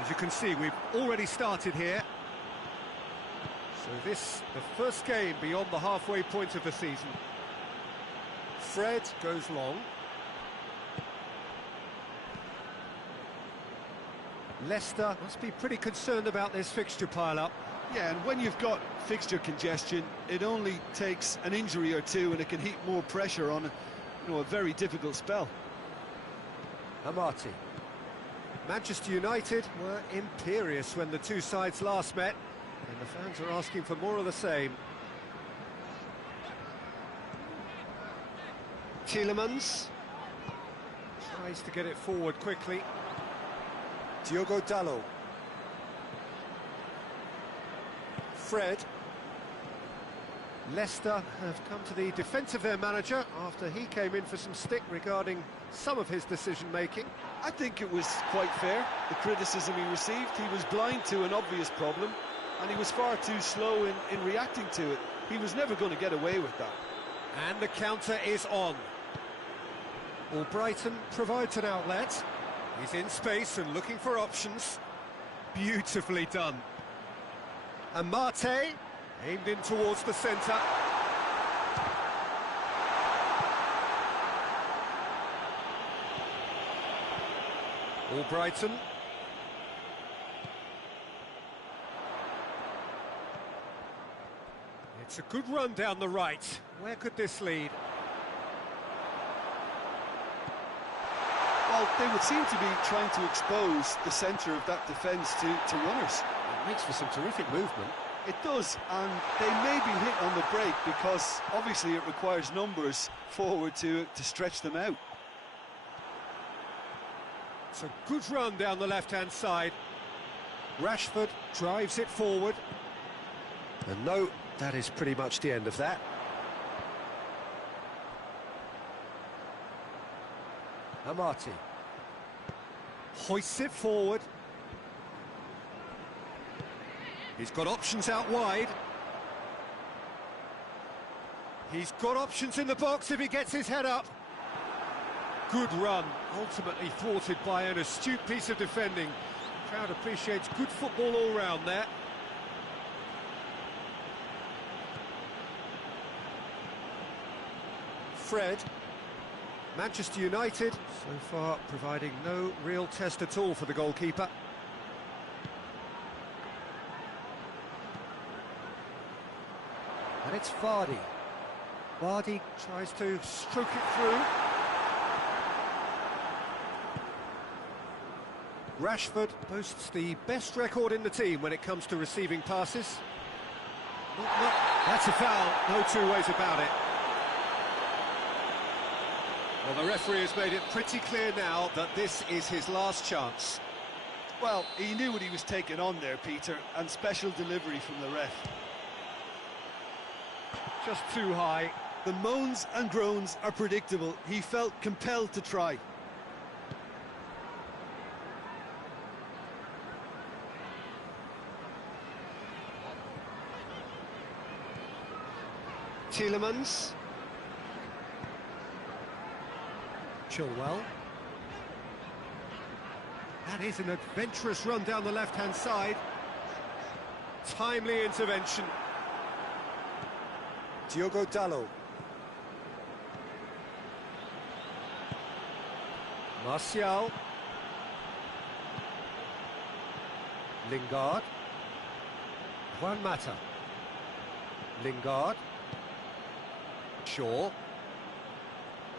As you can see, we've already started here. So this, the first game beyond the halfway point of the season. Fred goes long. Leicester must be pretty concerned about this fixture pile-up. Yeah, and when you've got fixture congestion, it only takes an injury or two and it can heap more pressure on a very difficult spell. Amati. Manchester United were imperious when the two sides last met, and the fans are asking for more of the same. Tielemans tries to get it forward quickly. Diogo Dalot. Fred. Leicester have come to the defence of their manager after he came in for some stick regarding some of his decision-making. I think it was quite fair, the criticism he received. He was blind to an obvious problem, and he was far too slow in reacting to it. He was never going to get away with that. And the counter is on. Albrighton provides an outlet. He's in space and looking for options. Beautifully done. Amate, aimed in towards the centre. Albrighton. It's a good run down the right. Where could this lead? Well, they would seem to be trying to expose the centre of that defence to runners. It makes for some terrific movement. It does, and they may be hit on the break because obviously it requires numbers forward to stretch them out. It's a good run down the left-hand side. Rashford drives it forward. And no, that is pretty much the end of that. Amati hoists it forward. He's got options out wide. He's got options in the box if he gets his head up. Good run, ultimately thwarted by an astute piece of defending. The crowd appreciates good football all round there. Fred. Manchester United, so far providing no real test at all for the goalkeeper. And it's Vardy. Vardy tries to stroke it through. Rashford boasts the best record in the team when it comes to receiving passes. That's a foul, no two ways about it. Well, the referee has made it pretty clear now that this is his last chance. Well, he knew what he was taking on there, Peter, and special delivery from the ref. Just too high. The moans and groans are predictable. He felt compelled to try. Tielemans. Chilwell. That is an adventurous run down the left-hand side. Timely intervention. Diogo Dalot. Martial. Lingard. Juan Mata. Lingard. Shaw.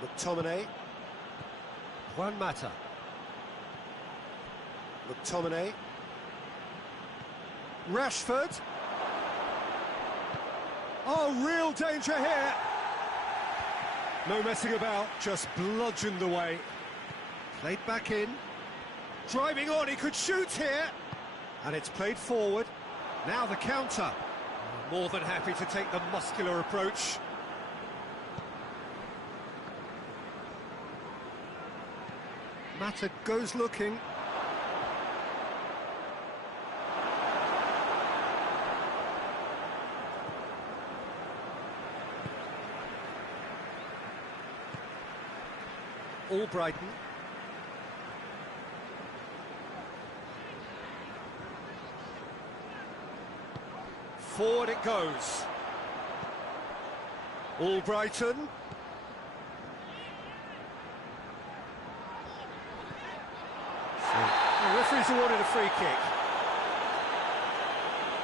McTominay. Juan Mata. McTominay. Rashford. Oh, real danger here. No messing about, just bludgeoned away. Played back in. Driving on, he could shoot here. And it's played forward. Now the counter. More than happy to take the muscular approach. Mata goes looking. Albrighton. Forward it goes. Albrighton. The referee's awarded a free kick.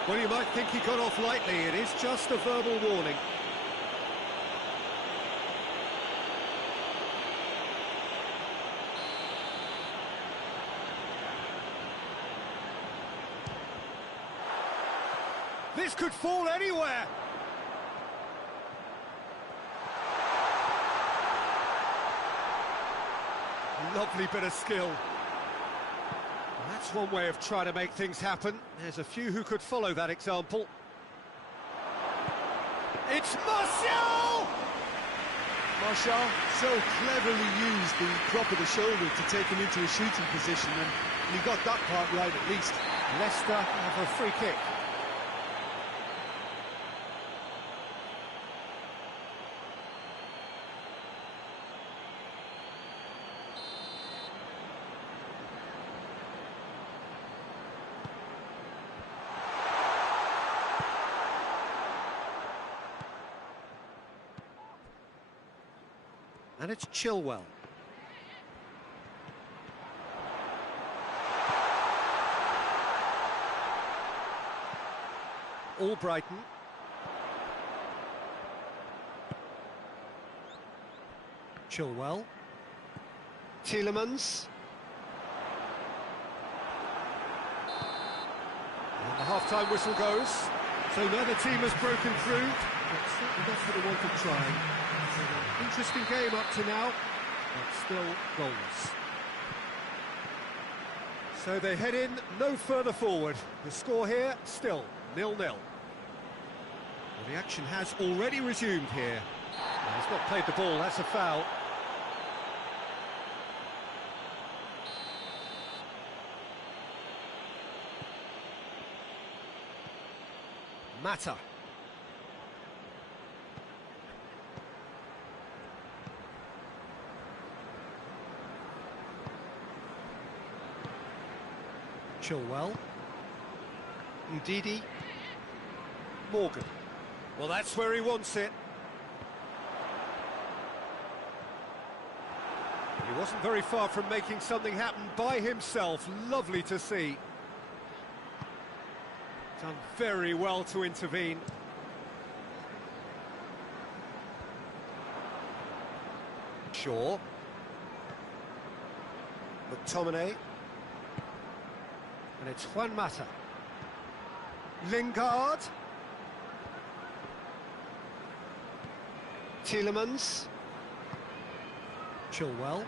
Well, you might think he got off lightly. It is just a verbal warning. This could fall anywhere. Lovely bit of skill. That's one way of trying to make things happen. There's a few who could follow that example. It's Martial! Martial so cleverly used the drop of the shoulder to take him into a shooting position, and he got that part right at least. Leicester have a free kick. And it's Chilwell. Albrighton. Chilwell. Tielemans. And the half-time whistle goes. So neither team has broken through. But certainly not for the want of trying. Interesting game up to now, but still goalless. So they head in no further forward. The score here, still 0-0. Well, the action has already resumed here. Well, he's not played the ball, that's a foul. Mata. Chilwell. Ndidi. Morgan. Well, that's where he wants it. He wasn't very far from making something happen by himself. Lovely to see. Done very well to intervene. Shaw. McTominay. And it's Juan Mata. Lingard. Tielemans. Chilwell.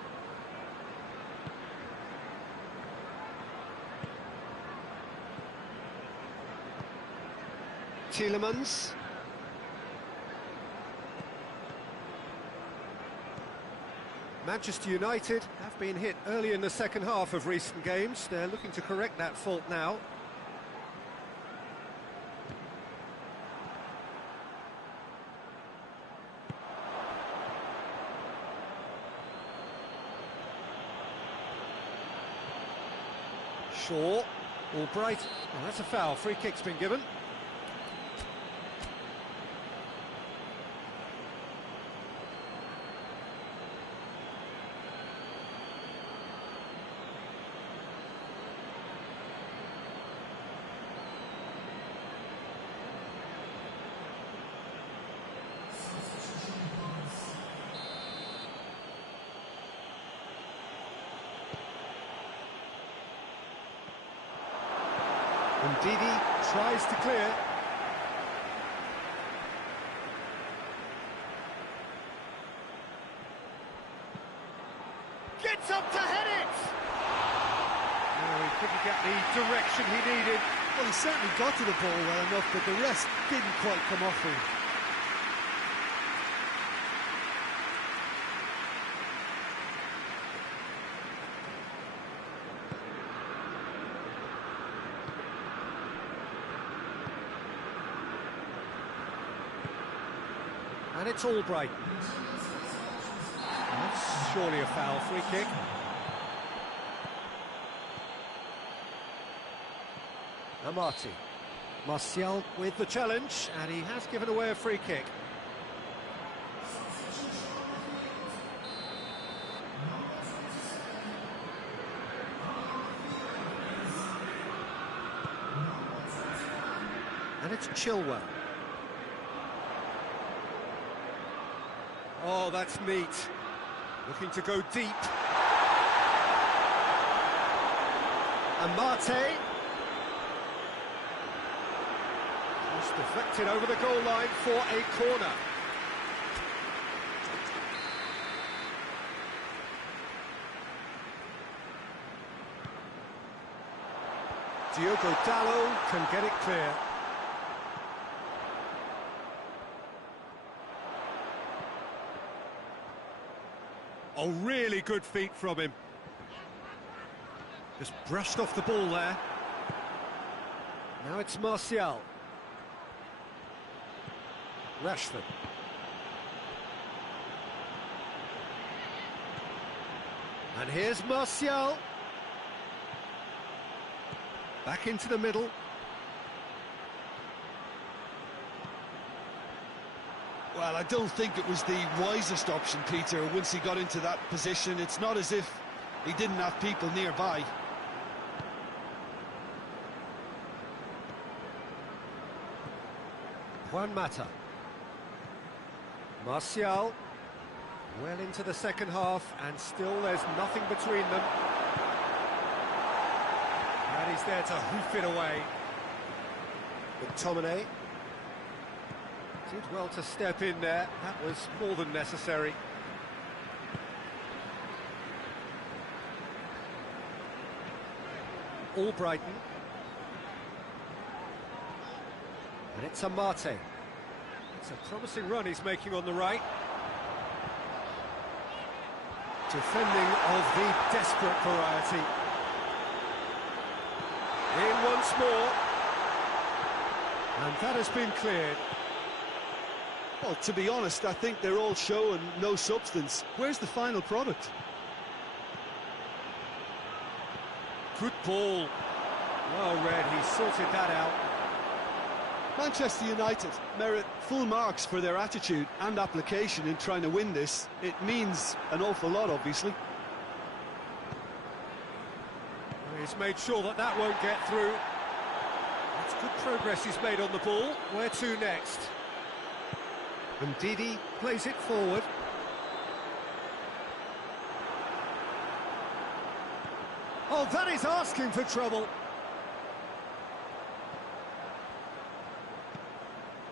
Tielemans. Manchester United have been hit early in the second half of recent games. They're looking to correct that fault now. Shaw, Albright. Oh, that's a foul. Free kick's been given. Ndidi tries to clear. Gets up to head it! No, he couldn't get the direction he needed. Well, he certainly got to the ball well enough, but the rest didn't quite come off for him. And it's Albright. That's surely a foul, free kick. Amati. Martial with the challenge, and he has given away a free kick. And it's Chilwell. Oh, that's neat. Looking to go deep. Amate. Just deflected over the goal line for a corner. Diogo Dalot can get it clear. Oh, really good feet from him. Just brushed off the ball there. Now it's Martial. Rashford. And here's Martial. Back into the middle. Well, I don't think it was the wisest option, Peter, once he got into that position. It's not as if he didn't have people nearby. Juan Mata. Martial. Well into the second half, and still there's nothing between them. And he's there to hoof it away. McTominay. Did well to step in there. That was more than necessary. Albrighton. And it's Amate. It's a promising run he's making on the right. Defending of the desperate variety. In once more. And that has been cleared. Well, to be honest, I think they're all show and no substance. Where's the final product? Good ball. Well read, he sorted that out. Manchester United merit full marks for their attitude and application in trying to win this. It means an awful lot, obviously. He's made sure that that won't get through. That's good progress he's made on the ball. Where to next? And Ndidi plays it forward. Oh, that is asking for trouble.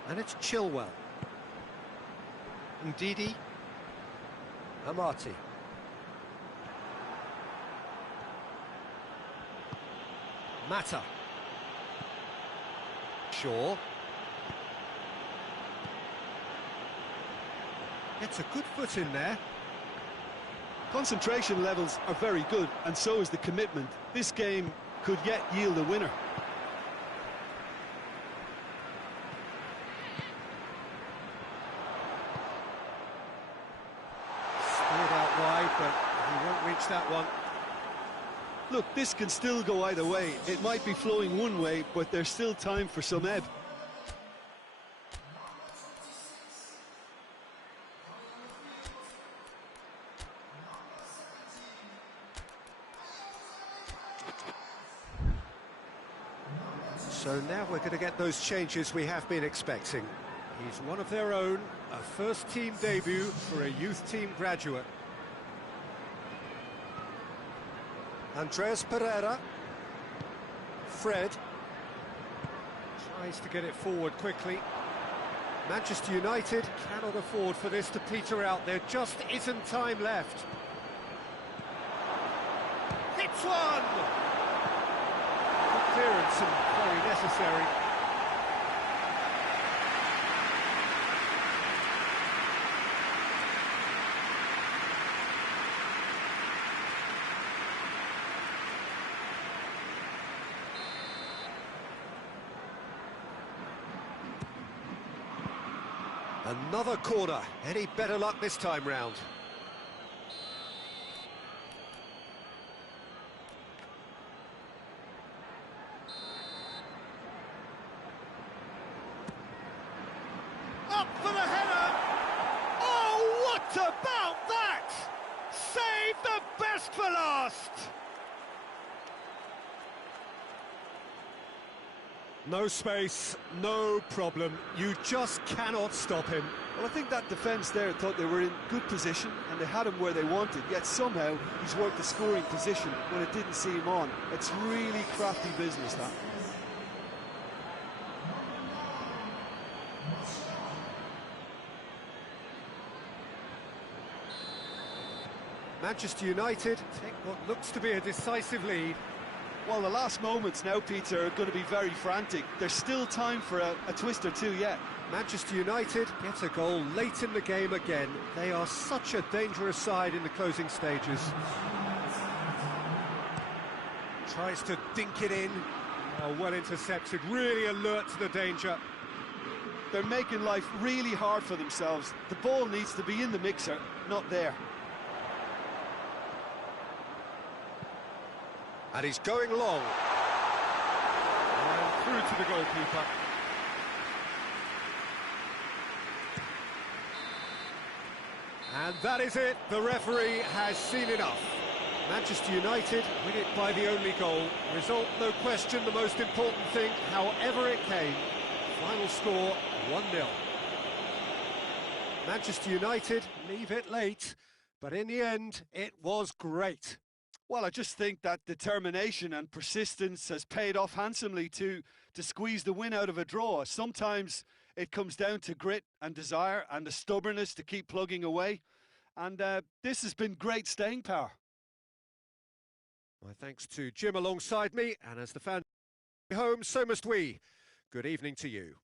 And it's Chilwell. Ndidi. Amati. Mata. Shaw. Gets a good foot in there. Concentration levels are very good, and so is the commitment. This game could yet yield a winner. Steered out wide, but he won't reach that one. Look, this can still go either way. It might be flowing one way, but there's still time for some ebb. So now we're going to get those changes we have been expecting. He's one of their own, a first-team debut for a youth team graduate. Andreas Pereira. Fred. Tries to get it forward quickly. Manchester United cannot afford for this to peter out. There just isn't time left. Hits one! Good clearance and very necessary. Another corner. Any better luck this time round? Up for the header! Oh, what about that? Save the best for last! No space, no problem. You just cannot stop him. Well, I think that defence there thought they were in good position and they had him where they wanted, yet somehow he's worked the scoring position when it didn't see him on. It's really crafty business, that. Manchester United take what looks to be a decisive lead. Well, the last moments now, Peter, are going to be very frantic. There's still time for a twist or two yet. Manchester United get a goal late in the game again. They are such a dangerous side in the closing stages. Tries to dink it in. Oh, well intercepted, really alert to the danger. They're making life really hard for themselves. The ball needs to be in the mixer, not there. And he's going long. And through to the goalkeeper. And that is it. The referee has seen enough. Manchester United win it by the only goal. Result, no question, the most important thing, however it came. Final score, 1-0. Manchester United leave it late, but in the end, it was great. Well, I just think that determination and persistence has paid off handsomely to squeeze the win out of a draw. Sometimes it comes down to grit and desire and the stubbornness to keep plugging away. And this has been great staying power. My thanks to Jim alongside me, and as the fans home, so must we. Good evening to you.